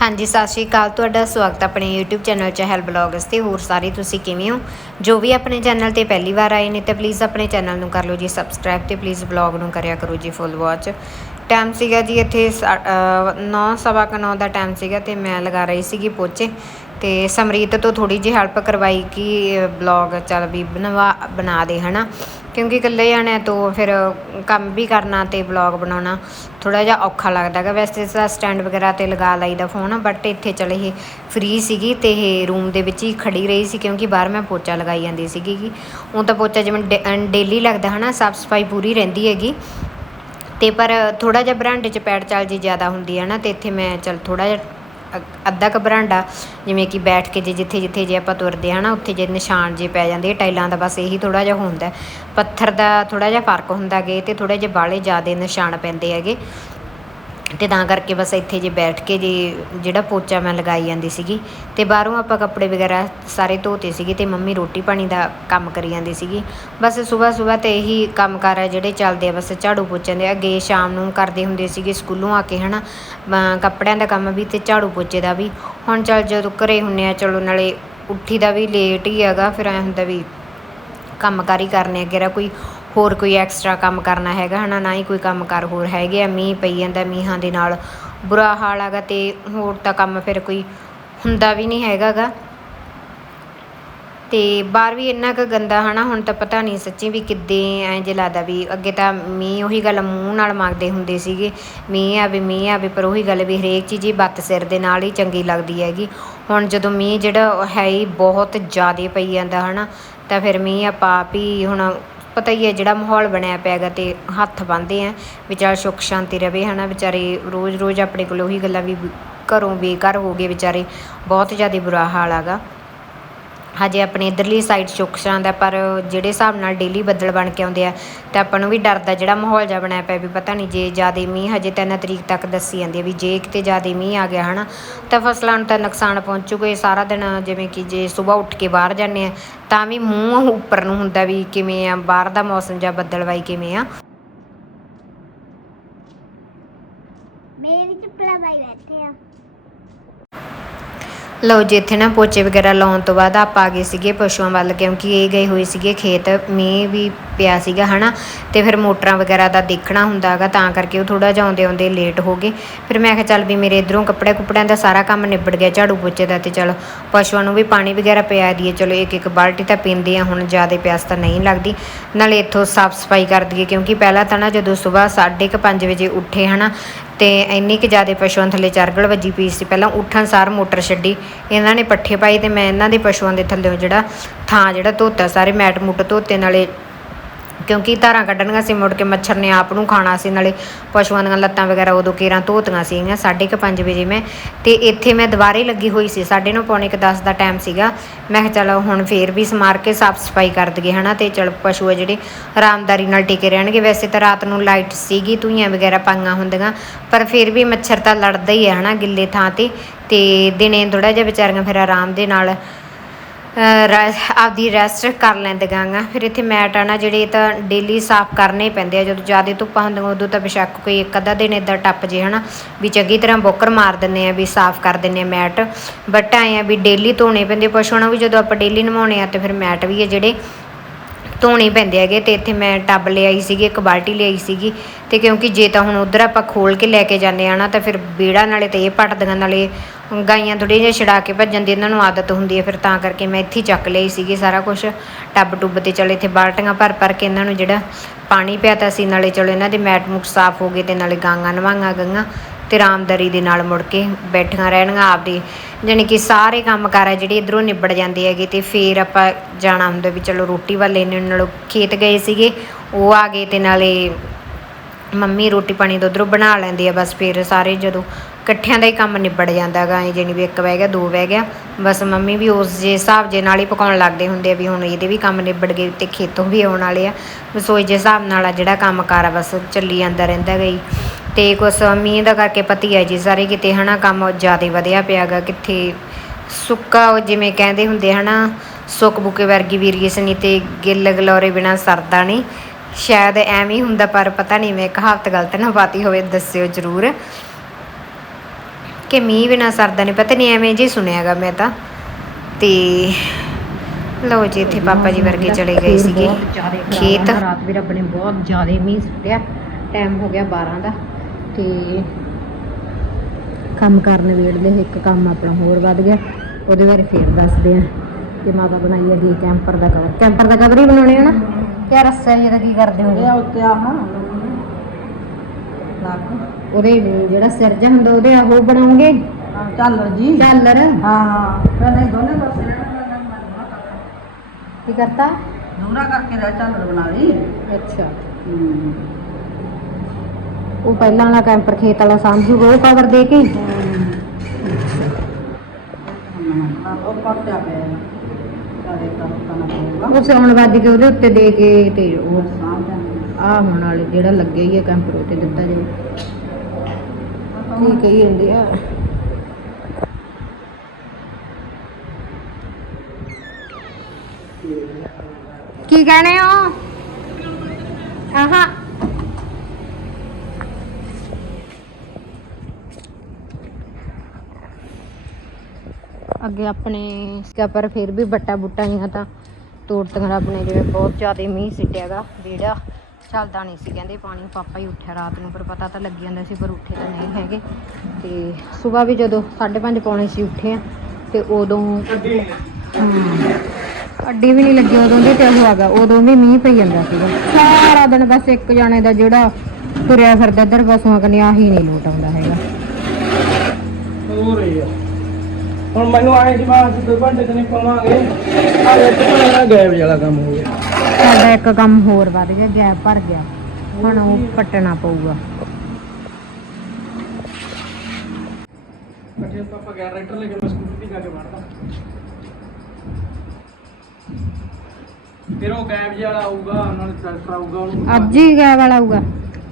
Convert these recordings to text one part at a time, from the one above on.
ਹਾਂਜੀ, ਸਤਿ ਸ਼੍ਰੀ ਅਕਾਲ। ਤੁਹਾਡਾ ਸਵਾਗਤ ਆਪਣੇ YouTube ਚੈਨਲ ਚਹਿਲ ਬਲੌਗਸ ਤੇ। ਹੋਰ ਸਾਰੇ ਤੁਸੀਂ ਕਿਵੇਂ ਹੋ? ਜੋ ਵੀ ਆਪਣੇ ਚੈਨਲ ਤੇ ਪਹਿਲੀ ਵਾਰ ਆਏ ਨੇ ਤਾਂ ਪਲੀਜ਼ ਆਪਣੇ ਚੈਨਲ ਨੂੰ ਕਰ ਲਓ ਜੀ ਸਬਸਕ੍ਰਾਈਬ ਤੇ ਪਲੀਜ਼ ਬਲੌਗ ਨੂੰ ਕਰਿਆ ਕਰੋ ਜੀ ਫੁੱਲ ਵਾਚ ਟਾਈਮ ਸੀਗਾ ਜੀ ਇੱਥੇ 9 ਸਵਾ ਕੁ ਨੌ ਦਾ ਟਾਈਮ ਸੀਗਾ ਤੇ ਮੈਂ ਲਗਾ ਰਹੀ ਸੀਗੀ ਪੋਚੇ। ਤੇ ਸਮਰੀਤ ਤੋਂ ਥੋੜੀ ਜਿਹੀ ਹੈਲਪ ਕਰਵਾਈ ਕਿ ਬਲੌਗ ਚੱਲ ਵੀ ਬਣਵਾ ਬਣਾ ਦੇ, ਹਨਾ? ਕਿਉਂਕਿ ਇਕੱਲੇ ਜਾਣੇ ਤੋਂ ਫਿਰ ਕੰਮ ਵੀ ਕਰਨਾ ਤੇ ਬਲੌਗ ਬਣਾਉਣਾ ਥੋੜਾ ਜਿਹਾ ਔਖਾ ਲੱਗਦਾ ਹੈਗਾ। ਵੈਸੇ ਤਾਂ ਸਟੈਂਡ ਵਗੈਰਾ ਤੇ ਲਗਾ ਲਈਦਾ ਫੋਨ ਬਟ ਇੱਥੇ ਚਲ ਇਹ ਫ੍ਰੀ ਸੀਗੀ ਤੇ ਇਹ ਰੂਮ ਦੇ ਵਿੱਚ ਹੀ ਖੜੀ ਰਹੀ ਸੀ ਕਿਉਂਕਿ ਬਾਹਰ ਮੈਂ ਪੋਚਾ ਲਗਾਈ ਜਾਂਦੀ ਸੀਗੀ ਕਿ ਉਹ ਤਾਂ ਪੋਚਾ ਜਿਵੇਂ ਡੇਲੀ ਲੱਗਦਾ ਹਨਾ, ਸਾਫ਼ ਸਫ਼ਾਈ ਪੂਰੀ ਰਹਿੰਦੀ ਹੈਗੀ। ਤੇ ਪਰ ਥੋੜਾ ਜਿਹਾ ਬਰਾਂਡੇ 'ਚ ਪੈੜ ਚੱਲ ਜੀ ਜ਼ਿਆਦਾ ਹੁੰਦੀ ਹੈ ਨਾ, ਤੇ ਇੱਥੇ ਮੈਂ ਚਲ ਥੋੜਾ ਜਿਹਾ ਅੱਧਾ ਕੁ ਬਰਾਂਡਾ, ਜਿਵੇਂ ਕਿ ਬੈਠ ਕੇ ਜੇ ਜਿੱਥੇ ਜਿੱਥੇ ਜੇ ਆਪਾਂ ਤੁਰਦੇ ਹਾਂ ਨਾ, ਉੱਥੇ ਜੇ ਨਿਸ਼ਾਨ ਜੇ ਪੈ ਜਾਂਦੇ ਆ ਟਾਈਲਾਂ ਦਾ ਬਸ ਇਹੀ ਥੋੜਾ ਜਿਹਾ ਹੁੰਦਾ। ਪੱਥਰ ਦਾ ਥੋੜਾ ਜਿਹਾ ਫ਼ਰਕ ਹੁੰਦਾ ਗੇ ਤੇ ਥੋੜੇ ਜਿਹਾ ਬਾਲੇ ਜ਼ਿਆਦਾ ਨਿਸ਼ਾਨ ਪੈਂਦੇ ਹੈਗੇ। ਅਤੇ ਤਾਂ ਕਰਕੇ ਬਸ ਇੱਥੇ ਜੇ ਬੈਠ ਕੇ ਜੇ ਜਿਹੜਾ ਪੋਚਾ ਮੈਂ ਲਗਾਈ ਜਾਂਦੀ ਸੀਗੀ ਅਤੇ ਬਾਹਰੋਂ ਆਪਾਂ ਕੱਪੜੇ ਵਗੈਰਾ ਸਾਰੇ ਧੋਤੇ ਸੀਗੇ ਅਤੇ ਮੰਮੀ ਰੋਟੀ ਪਾਣੀ ਦਾ ਕੰਮ ਕਰੀ ਜਾਂਦੀ ਸੀਗੀ। ਬਸ ਸਵੇਰ ਸਵੇਰ ਤਾਂ ਇਹੀ ਕੰਮ ਕਾਰ ਆ ਜਿਹੜੇ ਚੱਲਦੇ ਆ, ਬਸ ਝਾੜੂ ਪੋਚਿਆਂ ਦੇ। ਅੱਗੇ ਸ਼ਾਮ ਨੂੰ ਕਰਦੇ ਹੁੰਦੇ ਸੀਗੇ ਸਕੂਲੋਂ ਆ ਕੇ ਹੈ ਨਾ ਕੱਪੜਿਆਂ ਦਾ ਕੰਮ ਵੀ ਅਤੇ ਝਾੜੂ ਪੋਚੇ ਦਾ ਵੀ। ਹੁਣ ਚੱਲ ਜਦੋਂ ਘਰੇ ਹੁੰਨੇ ਆ, ਚਲੋ ਨਾਲੇ ਉੱਠੀ ਦਾ ਵੀ ਲੇਟ ਹੀ ਹੈਗਾ, ਫਿਰ ਐਂ ਹੁੰਦਾ ਵੀ ਕੰਮ ਕਾਰ ਹੀ ਕਰਨੇ ਅੱਗੇ ਰਾ ਕੋਈ ਹੋਰ ਕੋਈ ਐਕਸਟਰਾ ਕੰਮ ਕਰਨਾ ਹੈਗਾ ਹੈ ਨਾ ਹੀ ਕੋਈ ਕੰਮ ਕਾਰ ਹੋਰ ਹੈਗੇ ਆ। ਮੀਂਹ ਪਈ ਜਾਂਦਾ, ਮੀਂਹਾਂ ਦੇ ਨਾਲ ਬੁਰਾ ਹਾਲ ਹੈਗਾ ਅਤੇ ਹੋਰ ਤਾਂ ਕੰਮ ਫਿਰ ਕੋਈ ਹੁੰਦਾ ਵੀ ਨਹੀਂ ਹੈਗਾ ਗਾ ਤੇ ਬਾਹਰ ਵੀ ਇੰਨਾ ਕੁ ਗੰਦਾ, ਹਨਾ? ਹੁਣ ਤਾਂ ਪਤਾ ਨਹੀਂ ਸੱਚੀ ਵੀ ਕਿੱਦੇ ਐਂ ਜੇ ਲੱਗਦਾ ਵੀ ਅੱਗੇ ਤਾਂ ਮੀਂਹ ਉਹੀ ਗੱਲ ਮੂੰਹ ਨਾਲ ਮੰਗਦੇ ਹੁੰਦੇ ਸੀਗੇ। ਮੀਂਹ ਆਵੇ ਮੀਂਹ ਆਵੇ, ਪਰ ਉਹੀ ਗੱਲ ਵੀ ਹਰੇਕ ਚੀਜ਼ ਹੀ ਬੱਤ ਸਿਰ ਦੇ ਨਾਲ ਹੀ ਚੰਗੀ ਲੱਗਦੀ ਹੈਗੀ। ਹੁਣ ਜਦੋਂ ਮੀਂਹ ਜਿਹੜਾ ਹੈ ਹੀ ਬਹੁਤ ਜ਼ਿਆਦਾ ਪਈ ਜਾਂਦਾ, ਹਨਾ? ਤਾਂ ਫਿਰ ਮੀਂਹ ਆਪਾਂ ਆਪ ਹੀ ਹੁਣ ਪਤਾ ਹੀ ਹੈ ਜਿਹੜਾ ਮਾਹੌਲ ਬਣਿਆ ਪਿਆ ਗਾ ਤੇ ਹੱਥ ਬੰਨ੍ਹਦੇ ਆ ਵਿਚਾਰ ਸੁੱਖ ਸ਼ਾਂਤੀ ਰਵੇ ਹਨਾ, ਵਿਚਾਰੇ ਰੋਜ਼ ਰੋਜ਼ ਆਪਣੇ ਕੋਲ ਉਹੀ ਗੱਲਾਂ ਵੀ ਘਰੋਂ ਬੇਘਰ ਹੋ ਗਏ ਵਿਚਾਰੇ, ਬਹੁਤ ਜ਼ਿਆਦਾ ਬੁਰਾ ਹਾਲ ਹੈਗਾ। ਹਜੇ ਆਪਣੇ ਇਧਰਲੀ ਸਾਈਡ ਸੁੱਖ ਸ਼ਾਂਤ ਹੈ, ਪਰ ਜਿਹੜੇ ਹਿਸਾਬ ਨਾਲ ਡੇਲੀ ਬੱਦਲ ਬਣ ਕੇ ਆਉਂਦੇ ਆ, ਤਾਂ ਆਪਾਂ ਨੂੰ ਵੀ ਡਰ ਦਾ ਜਿਹੜਾ ਮਾਹੌਲ ਜਿਹਾ ਬਣਿਆ ਪਿਆ ਵੀ ਪਤਾ ਨਹੀਂ ਜੇ ਜ਼ਿਆਦਾ ਮੀਂਹ ਹਜੇ ਤਿੰਨ ਤਰੀਕ ਤੱਕ ਦੱਸੀ ਜਾਂਦੀ ਹੈ ਵੀ ਜੇ ਕਿਤੇ ਜ਼ਿਆਦਾ ਮੀਂਹ ਆ ਗਿਆ, ਹਨਾ, ਤਾਂ ਫਸਲਾਂ ਨੂੰ ਤਾਂ ਨੁਕਸਾਨ ਪਹੁੰਚੂਗਾ ਹੀ ਸਾਰਾ ਦਿਨ ਜਿਵੇਂ ਕਿ ਜੇ ਸਵੇਰ ਉੱਠ ਕੇ ਬਾਹਰ ਜਾਂਦੇ ਆ, ਤਾਂ ਵੀ ਮੂੰਹ ਉੱਪਰ ਨੂੰ ਹੁੰਦਾ ਵੀ ਕਿਵੇਂ ਆ, ਬਾਹਰ ਦਾ ਮੌਸਮ ਜਾਂ ਬੱਦਲਵਾਈ ਕਿਵੇਂ ਆ ਮੇਰੀ ਚੱਪਲਾਂ ਪਾਈ ਬੈਠੇ ਆ ਲਓ ਜੀ, ਇੱਥੇ ਨਾ ਪੋਚੇ ਵਗੈਰਾ ਲਾਉਣ ਤੋਂ ਬਾਅਦ ਆਪਾਂ ਆ ਗਏ ਸੀਗੇ ਪਸ਼ੂਆਂ ਵੱਲ, ਕਿਉਂਕਿ ਇਹ ਗਏ ਹੋਏ ਸੀਗੇ ਖੇਤ, ਮੀਂਹ ਵੀ ਪਿਆ ਸੀਗਾ, ਹਨਾ? ਤੇ ਫਿਰ ਮੋਟਰਾਂ ਵਗੈਰਾ ਦਾ ਦੇਖਣਾ ਹੁੰਦਾ ਹੈਗਾ, ਤਾਂ ਕਰਕੇ ਉਹ ਥੋੜਾ ਜਿਹਾ ਆਉਂਦੇ ਆਉਂਦੇ ਲੇਟ ਹੋ ਗਏ। ਫਿਰ ਮੈਂ ਕਿਹਾ ਚੱਲ ਵੀ ਮੇਰੇ ਇਧਰੋਂ ਕੱਪੜੇ ਕੁਪੜਿਆਂ ਦਾ ਸਾਰਾ ਕੰਮ ਨਿਬੜ ਗਿਆ, ਝਾੜੂ ਪੋਚੇ ਦਾ ਤੇ ਚਲ। ਪਸ਼ੂਆਂ ਨੂੰ ਵੀ ਪਾਣੀ ਵਗੈਰਾ ਪਿਆ ਦਈਏ, ਚਲੋ ਇੱਕ ਇੱਕ ਬਾਲਟੀ ਤਾਂ ਪੀਂਦੇ ਆ, ਹੁਣ ਜ਼ਿਆਦਾ ਪਿਆਸ ਤਾਂ ਨਹੀਂ ਲੱਗਦੀ। ਨਾਲੇ ਇੱਥੋਂ ਸਾਫ਼ ਸਫ਼ਾਈ ਕਰ ਦਈਏ, ਕਿਉਂਕਿ ਪਹਿਲਾਂ ਤਾਂ ਨਾ ਜਦੋਂ ਸਵੇਰ 5:30 ਵਜੇ ਉੱਠੇ, ਹਨਾ ਤੇ ਇੰਨੀ ਕਿ ਜ਼ਿਆਦਾ ਪਸ਼ੂਆਂ ਥੱਲੇ ਚਰਗਲ ਵੱਜੀ ਪਈ ਸੀ। ਪਹਿਲਾਂ ਉੱਠਣ ਸਾਰ ਮੋਟਰ ਛੱਡੀ, ਇਹਨਾਂ ਨੇ ਪੱਠੇ ਪਾਈ ਤੇ ਮੈਂ ਇਹਨਾਂ ਦੇ ਪਸ਼ੂਆਂ ਦੇ ਥੱਲੇੋਂ ਜਿਹੜਾ ਥਾਂ ਜਿਹੜਾ ਧੋਤਾ, ਸਾਰੇ ਮੈਟ ਮੁੱਟ ਧੋਤੇ, ਨਾਲੇ ਕਿਉਂਕਿ ਧਾਰਾਂ ਕੱਢਣੀਆਂ ਸੀ, ਮੁੜ ਕੇ ਮੱਛਰ ਨੇ ਆਪ ਨੂੰ ਖਾਣਾ ਸੀ, ਨਾਲੇ ਪਸ਼ੂਆਂ ਦੀਆਂ ਲੱਤਾਂ ਵਗੈਰਾ ਉਦੋਂ ਕੇਰਾਂ ਧੋਤੀਆਂ ਸੀਗੀਆਂ 5:30 ਵਜੇ ਮੈਂ। ਤੇ ਇੱਥੇ ਮੈਂ ਦੁਬਾਰੇ ਲੱਗੀ ਹੋਈ ਸੀ 9:30 ਪੌਣੇ ਕੁ 10 ਦਾ ਟਾਈਮ ਸੀਗਾ। ਮੈਂ ਕਿਹਾ ਚਲੋ ਹੁਣ ਫੇਰ ਵੀ ਸਮਾਰ ਕੇ ਸਾਫ਼ ਸਫ਼ਾਈ ਕਰ ਦਈਏ, ਹਨਾ? ਤੇ ਚਲ ਪਸ਼ੂ ਆ ਜਿਹੜੇ ਆਰਾਮਦਾਰੀ ਨਾਲ ਟਿਕੇ ਰਹਿਣਗੇ। ਵੈਸੇ ਤਾਂ ਰਾਤ ਨੂੰ ਲਾਈਟ ਸੀਗੀ, ਧੂਈਆਂ ਵਗੈਰਾ ਪਾਈਆਂ ਹੁੰਦੀਆਂ, ਪਰ ਫਿਰ ਵੀ ਮੱਛਰ ਤਾਂ ਲੜਦਾ ਹੀ ਹੈ ਹਨਾ? ਗਿੱਲੇ ਥਾਂ ਤੇ। ਤੇ ਦਿਨੇ ਥੋੜਾ ਜਿਹਾ ਵਿਚਾਰੀਆਂ ਫਿਰ ਆਰਾਮ ਦੇ ਨਾਲ ਆਪਦੀ ਰੈਸਟ ਕਰ ਲੈਂਦੀਆਂ ਗਾ। ਫਿਰ ਇੱਥੇ ਮੈਟ ਆ ਨਾ, ਜਿਹੜੇ ਤਾਂ ਡੇਲੀ ਸਾਫ਼ ਕਰਨੇ ਹੀ ਪੈਂਦੇ ਆ। ਜਦੋਂ ਜ਼ਿਆਦਾ ਧੁੱਪਾਂ ਹੁੰਦੀਆਂ, ਉਦੋਂ ਤਾਂ ਬੇਸ਼ੱਕ ਕੋਈ ਇੱਕ ਅੱਧਾ ਦਿਨ ਇਦਾਂ ਟੱਪ ਜੇ, ਹਨਾ। ਵੀ ਚੰਗੀ ਤਰ੍ਹਾਂ ਬੋਕਰ ਮਾਰ ਦਿੰਨੇ ਆ, ਵੀ ਸਾਫ਼ ਕਰ ਦਿੰਨੇ ਆ ਮੈਟ। ਬਟ ਆਏ ਆ ਵੀ ਡੇਲੀ ਧੋਣੇ ਪੈਂਦੇ ਪਸ਼ੂਆਂ ਨੂੰ ਵੀ ਜਦੋਂ ਆਪਾਂ ਡੇਲੀ ਨਵਾਉਣੇ ਆ, ਤੇ ਫਿਰ ਮੈਟ ਵੀ ਆ ਜਿਹੜੇ ਧੋਣੇ ਪੈਂਦੇ ਹੈਗੇ ਤੇ ਇੱਥੇ ਮੈਂ ਟੱਬ ਲਿਆਈ ਸੀਗੀ, ਇੱਕ ਬਾਲਟੀ ਲਿਆਈ ਸੀਗੀ ਤੇ ਕਿਉਂਕਿ ਜੇ ਤਾਂ ਹੁਣ ਉਧਰ ਆਪਾਂ ਖੋਲ ਕੇ ਲੈ ਕੇ ਜਾਂਦੇ ਆ ਨਾ, ਤਾਂ ਫਿਰ ਬੇੜਾ ਨਾਲੇ ਤੇ ਇਹ ਪਟਦੀਆਂ ਨਾਲੇ ਗਾਈਆਂ ਥੋੜ੍ਹੀਆਂ ਜਿਹੀਆਂ ਛਡਾ ਕੇ ਭੱਜਣ ਦੀ ਇਹਨਾਂ ਨੂੰ ਆਦਤ ਹੁੰਦੀ ਹੈ, ਫਿਰ ਤਾਂ ਕਰਕੇ ਮੈਂ ਇੱਥੇ ਹੀ ਚੱਕ ਲਈ ਸੀਗੀ ਸਾਰਾ ਕੁਝ ਟੱਬ ਟੁੱਬ ਤੇ ਚਲੇ ਇੱਥੇ ਬਾਲਟੀਆਂ ਭਰ ਭਰ ਕੇ ਇਹਨਾਂ ਨੂੰ ਜਿਹੜਾ ਪਾਣੀ ਪਿਆ ਤਾਂ ਸੀ, ਨਾਲੇ ਚਲੋ ਇਹਨਾਂ ਦੇ ਮੈਟ ਮੁਟ ਸਾਫ਼ ਹੋ ਗਏ ਤੇ ਨਾਲੇ ਗਾਂਗਾ ਨਵਾਂਗਾ ਗਈਆਂ। ਤੇ ਆਰਾਮਦਾਰੀ ਦੇ ਨਾਲ ਮੁੜ ਕੇ ਬੈਠੀਆਂ ਰਹਿਣਗੀਆਂ ਆਪਦੇ। ਜਾਣੀ ਕਿ ਸਾਰੇ ਕੰਮ ਕਾਰ ਆ ਜਿਹੜੇ ਇਧਰੋਂ ਨਿਬੜ ਜਾਂਦੇ ਹੈਗੇ ਤੇ ਫੇਰ ਆਪਾਂ ਜਾਣਾ ਹੁੰਦਾ ਵੀ ਚਲੋ ਰੋਟੀ ਵੱਲ ਇਹਨਾਂ ਨਾਲੋਂ ਖੇਤ ਗਏ ਸੀਗੇ, ਉਹ ਆ ਗਏ ਤੇ ਨਾਲੇ ਮੰਮੀ ਰੋਟੀ ਪਾਣੀ ਤੋਂ ਉੱਧਰੋਂ ਬਣਾ ਲੈਂਦੀ ਆ, ਬਸ ਫਿਰ ਸਾਰੇ ਜਦੋਂ ਇਕੱਠਿਆਂ ਦਾ ਹੀ ਕੰਮ ਨਿਬੜ ਜਾਂਦਾ ਗਾ ਐ ਜਾਣੀ ਵੀ ਇੱਕ ਬਹਿ ਗਿਆ, ਦੋ ਬਹਿ ਗਿਆ, ਬਸ ਮੰਮੀ ਵੀ ਉਸ ਜੇ ਹਿਸਾਬ ਜੇ ਨਾਲ ਹੀ ਪਕਾਉਣ ਲੱਗਦੇ ਹੁੰਦੇ ਆ ਵੀ ਹੁਣ ਇਹਦੇ ਵੀ ਕੰਮ ਨਿਬੜ ਗਏ ਤੇ ਖੇਤੋਂ ਵੀ ਆਉਣ ਵਾਲੇ ਆ। ਰਸੋਈ ਦੇ ਹਿਸਾਬ ਨਾਲ ਆ ਜਿਹੜਾ ਕੰਮ ਕਾਰ ਆ, ਬਸ ਚੱਲੀ ਜਾਂਦਾ ਰਹਿੰਦਾ ਗਈ ਤੇ ਕੁਛ ਮੀਂਹ ਦਾ ਕਰਕੇ ਪਤੀ ਹੈ ਜੀ ਸਾਰੇ ਕਿਤੇ ਹਨਾ ਕੰਮ ਜ਼ਿਆਦਾ ਵਧਿਆ ਪਿਆਗਾ ਕਿੱਥੇ ਸੁੱਕਾ ਉਹ ਜਿਵੇਂ ਕਹਿੰਦੇ ਹੁੰਦੇ ਹਨਾ ਸੁੱਕ ਬੁਕੇ ਵਰਗੀ ਵੀਰੀਏਸ਼ਨ ਨਹੀਂ ਤੇ ਗਿੱਲ ਗਲੋਰੇ ਬਿਨਾ ਸਰਦਾ ਨਹੀਂ। ਸ਼ਾਇਦ ਐਵੇਂ ਹੀ ਹੁੰਦਾ ਪਰ ਪਤਾ ਨਹੀਂ ਮੈਂ ਕਹਾਵਤ ਗਲਤ ਨਾ ਪਾਤੀ ਹੋਵੇ ਦੱਸਿਓ ਜ਼ਰੂਰ। ਕਿ ਮੀਂਹ ਬਿਨਾ ਸਰਦਾ ਨਹੀਂ ਪਤਾ ਨਹੀਂ ਐਵੇਂ ਜੀ ਸੁਣਿਆਗਾ ਮੈਂ ਤਾਂ। ਤੇ ਲਓ ਜੀ ਇੱਥੇ ਪਾਪਾ ਜੀ ਵਰਗੇ ਚਲੇ ਗਏ ਸੀਗੇ। ਖੇਤ। ਰਾਤ ਵੀ ਰੱਬ ਨੇ ਬਹੁਤ ਜ਼ਿਆਦਾ ਮੀਂਹ ਸੁੱਟਿਆ। ਟਾਈਮ ਹੋ ਗਿਆ 12 ਦਾ। ਤੇ ਕੰਮ ਕਰਨ ਵੇੜਦੇ ਇੱਕ ਕੰਮ ਆਪਣਾ ਹੋਰ ਵੱਧ ਗਿਆ। ਉਹਦੇ ਬਾਰੇ ਫੇਰ ਦੱਸਦੇ ਆ ਕਿ ਮਾਤਾ ਬਣਾਈ ਹੈ ਦੀ ਕੈਂਪਰ ਦਾ ਕਵਰ। ਕੈਂਪਰ ਦਾ ਕਵਰ ਹੀ ਬਣਾਉਣੇ ਆ ਨਾ? ਕਿਆ ਰੱਸਾ ਜਿਹਦਾ ਕੀ ਕਰਦੇ ਇਹ ਹੋ ਉੱਤੇ ਆ ਹਾਂ। ਉਹਦੇ ਜਿਹੜਾ ਸਿਰ ਹੁੰਦਾ ਉਹਦੇ ਉਹ ਬਣਾਉਂਗੇ? ਚੱਲ ਜੀ। ਝਾਲਰ? ਹਾਂ ਹਾਂ। ਪਹਿਲੇ ਦੋਨੇ ਪਾਸੇ ਰਹਿਣਾ ਕੀ ਕਰਤਾ? ਦੂਰਾ ਕਰਕੇ ਰਹਿ ਚੱਲ ਬਣਾ ਲਈ। ਅੱਛਾ। ਹੂੰ। ਉਹ ਪਹਿਲਾਂ ਵਾਲਾ ਕੈਂਪਰ ਖੇਤ ਵਾਲਾ ਸਾਂਭੂਗਾ ਉਹ ਕਵਰ ਦੇ ਕੇ ਉਹ ਪੱਟਿਆ ਪਿਆ ਸਾਰੇ ਕੰਮ ਕਰਨਾ ਪਊਗਾ ਉਹ ਸਿਉਣ ਵੱਜ ਕੇ ਉਹਦੇ ਉੱਤੇ ਦੇ ਕੇ ਤੇ ਉਹ ਸਾਂਭ ਹੁਣ ਵਾਲੇ ਜਿਹੜਾ ਲੱਗਿਆ ਹੀ ਹੈ ਕੈਂਪਰ, ਉਹ ਦਿੱਤਾ ਜਾਵੇ ਕੀ ਕਹੀ ਜਾਂਦੇ ਆ। ਕੀ ਕਹਣੇ ਹੋ? ਆਹਾਂ। ਅੱਗੇ ਆਪਣੇ ਸੀਗਾ ਪਰ ਫਿਰ ਵੀ ਬੱਟਾ ਬੁੱਟਾ ਨਹੀਂ ਤਾਂ ਤੋੜਤੀਆਂ ਰੱਬ ਨੇ ਜਿਵੇਂ ਬਹੁਤ ਜ਼ਿਆਦਾ ਮੀਂਹ ਸਿੱਟਿਆਗਾ ਜਿਹੜਾ ਚੱਲਦਾ ਨਹੀਂ ਸੀ, ਕਹਿੰਦੇ ਪਾਣੀ ਪਾਪਾ ਹੀ ਉੱਠਿਆ ਰਾਤ ਨੂੰ, ਪਰ ਪਤਾ ਤਾਂ ਲੱਗੀ ਜਾਂਦਾ ਸੀ ਪਰ ਉੱਠੇ ਤਾਂ ਨਹੀਂ ਹੈਗੇ। ਤੇ ਸਵੇਰ ਵੀ ਜਦੋਂ 5:30 ਪੌਣੇ ਸੀ ਉੱਠੇ ਆ, ਤੇ ਉਦੋਂ ਅੱਡੀ ਵੀ ਨਹੀਂ ਲੱਗੀ ਉਦੋਂ ਦੀ ਤੇ ਉਹ ਹੈਗਾ ਉਦੋਂ ਵੀ ਮੀਂਹ ਪਈ ਜਾਂਦਾ ਸੀਗਾ। ਸਾਰਾ ਦਿਨ ਬਸ ਇੱਕ ਜਾਣੇ ਦਾ ਜਿਹੜਾ ਤੁਰਿਆ ਫਿਰਦਾ ਇੱਧਰ ਬਸੂਆਂ ਕਨੀ ਆਹੀ ਨਹੀਂ ਲੋਟ ਆਉਂਦਾ ਹੈਗਾ। ਹੋ ਰਹੀ ਹੁਣ ਮੈਨੂੰ ਆਏ ਦਿਮਾਗ 'ਚ ਦੋ ਘੰਟੇ ਤਨੇ ਪਾਵਾਂਗੇ। ਆ ਵਿੱਚ ਮੇਰਾ ਗੈਬ ਵਾਲਾ ਕੰਮ ਹੋ ਗਿਆ। ਸਾਡਾ ਇੱਕ ਕੰਮ ਹੋਰ ਵੱਧ ਗਿਆ ਗੈਪ ਭਰ ਗਿਆ। ਹੁਣ ਉਹ ਪੱਟਣਾ ਪਊਗਾ। ਬੱਚੇ ਪਾਪਾ ਗਿਆ ਟਰੈਕਟਰ ਲੈ ਕੇ ਮੈਂ ਸਕੂਟਰ ਤੇ ਜਾ ਕੇ ਵੜਦਾ ਫਿਰ ਉਹ ਗੈਬ ਵਾਲਾ ਆਊਗਾ ਨਾਲ ਟਰੈਕਟਰ ਆਊਗਾ ਉਹਨੂੰ। ਅੱਜ ਹੀ ਗੈਪ ਵਾਲਾ ਆਊਗਾ।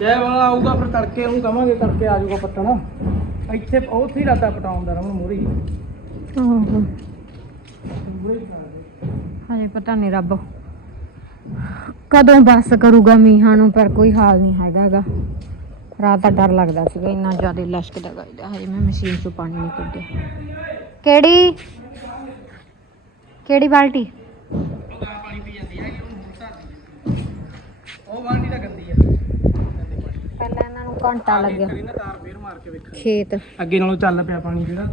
ਗੈਬ ਵਾਲਾ ਆਊਗਾ ਫਿਰ ਤੜਕੇ ਉਹਨੂੰ ਕਵਾਂਗੇ ਤੜਕੇ ਆ ਜਾਊਗਾ ਪੱਟਣ। ਇੱਥੇ ਉੱਥੇ ਹੀ ਰਾਤਾ ਪਟਾਉਣ ਦਾ ਰਮਨ ਮੋਰੀ ਓਹੋ ਹਜੇ ਪਤਾ ਨਹੀਂ ਰੱਬ ਕਦੋਂ ਬੱਸ ਕਰੂਗਾ ਮੀਂਹਾਂ ਨੂੰ, ਪਰ ਕੋਈ ਹਾਲ ਨਹੀਂ ਹੈਗਾਗਾ ਰਾਤ ਦਾ ਡਰ ਲੱਗਦਾ ਸੀਗਾ, ਇੰਨਾ ਜ਼ਿਆਦਾ ਲਸ਼ਕਦਾ ਗਾਇਦਾ ਹਜੇ ਮੈਂ ਮਸ਼ੀਨ ਚੋਂ ਪਾਣੀ ਨਹੀਂ ਕੱਢਿਆ। ਕਿਹੜੀ? ਕਿਹੜੀ ਬਾਲਟੀ? ਉਹ ਬਾਲਟੀ ਤਾਂ ਗੰਦੀ ਆ ਪਹਿਲਾਂ ਇਹਨਾਂ ਨੂੰ ਘੰਟਾ ਲੱਗਿਆ। ਖੇਤ। ਅੱਗੇ ਨਾਲੋਂ ਚੱਲ ਪਿਆ ਪਾਣੀ ਜਿਹੜਾ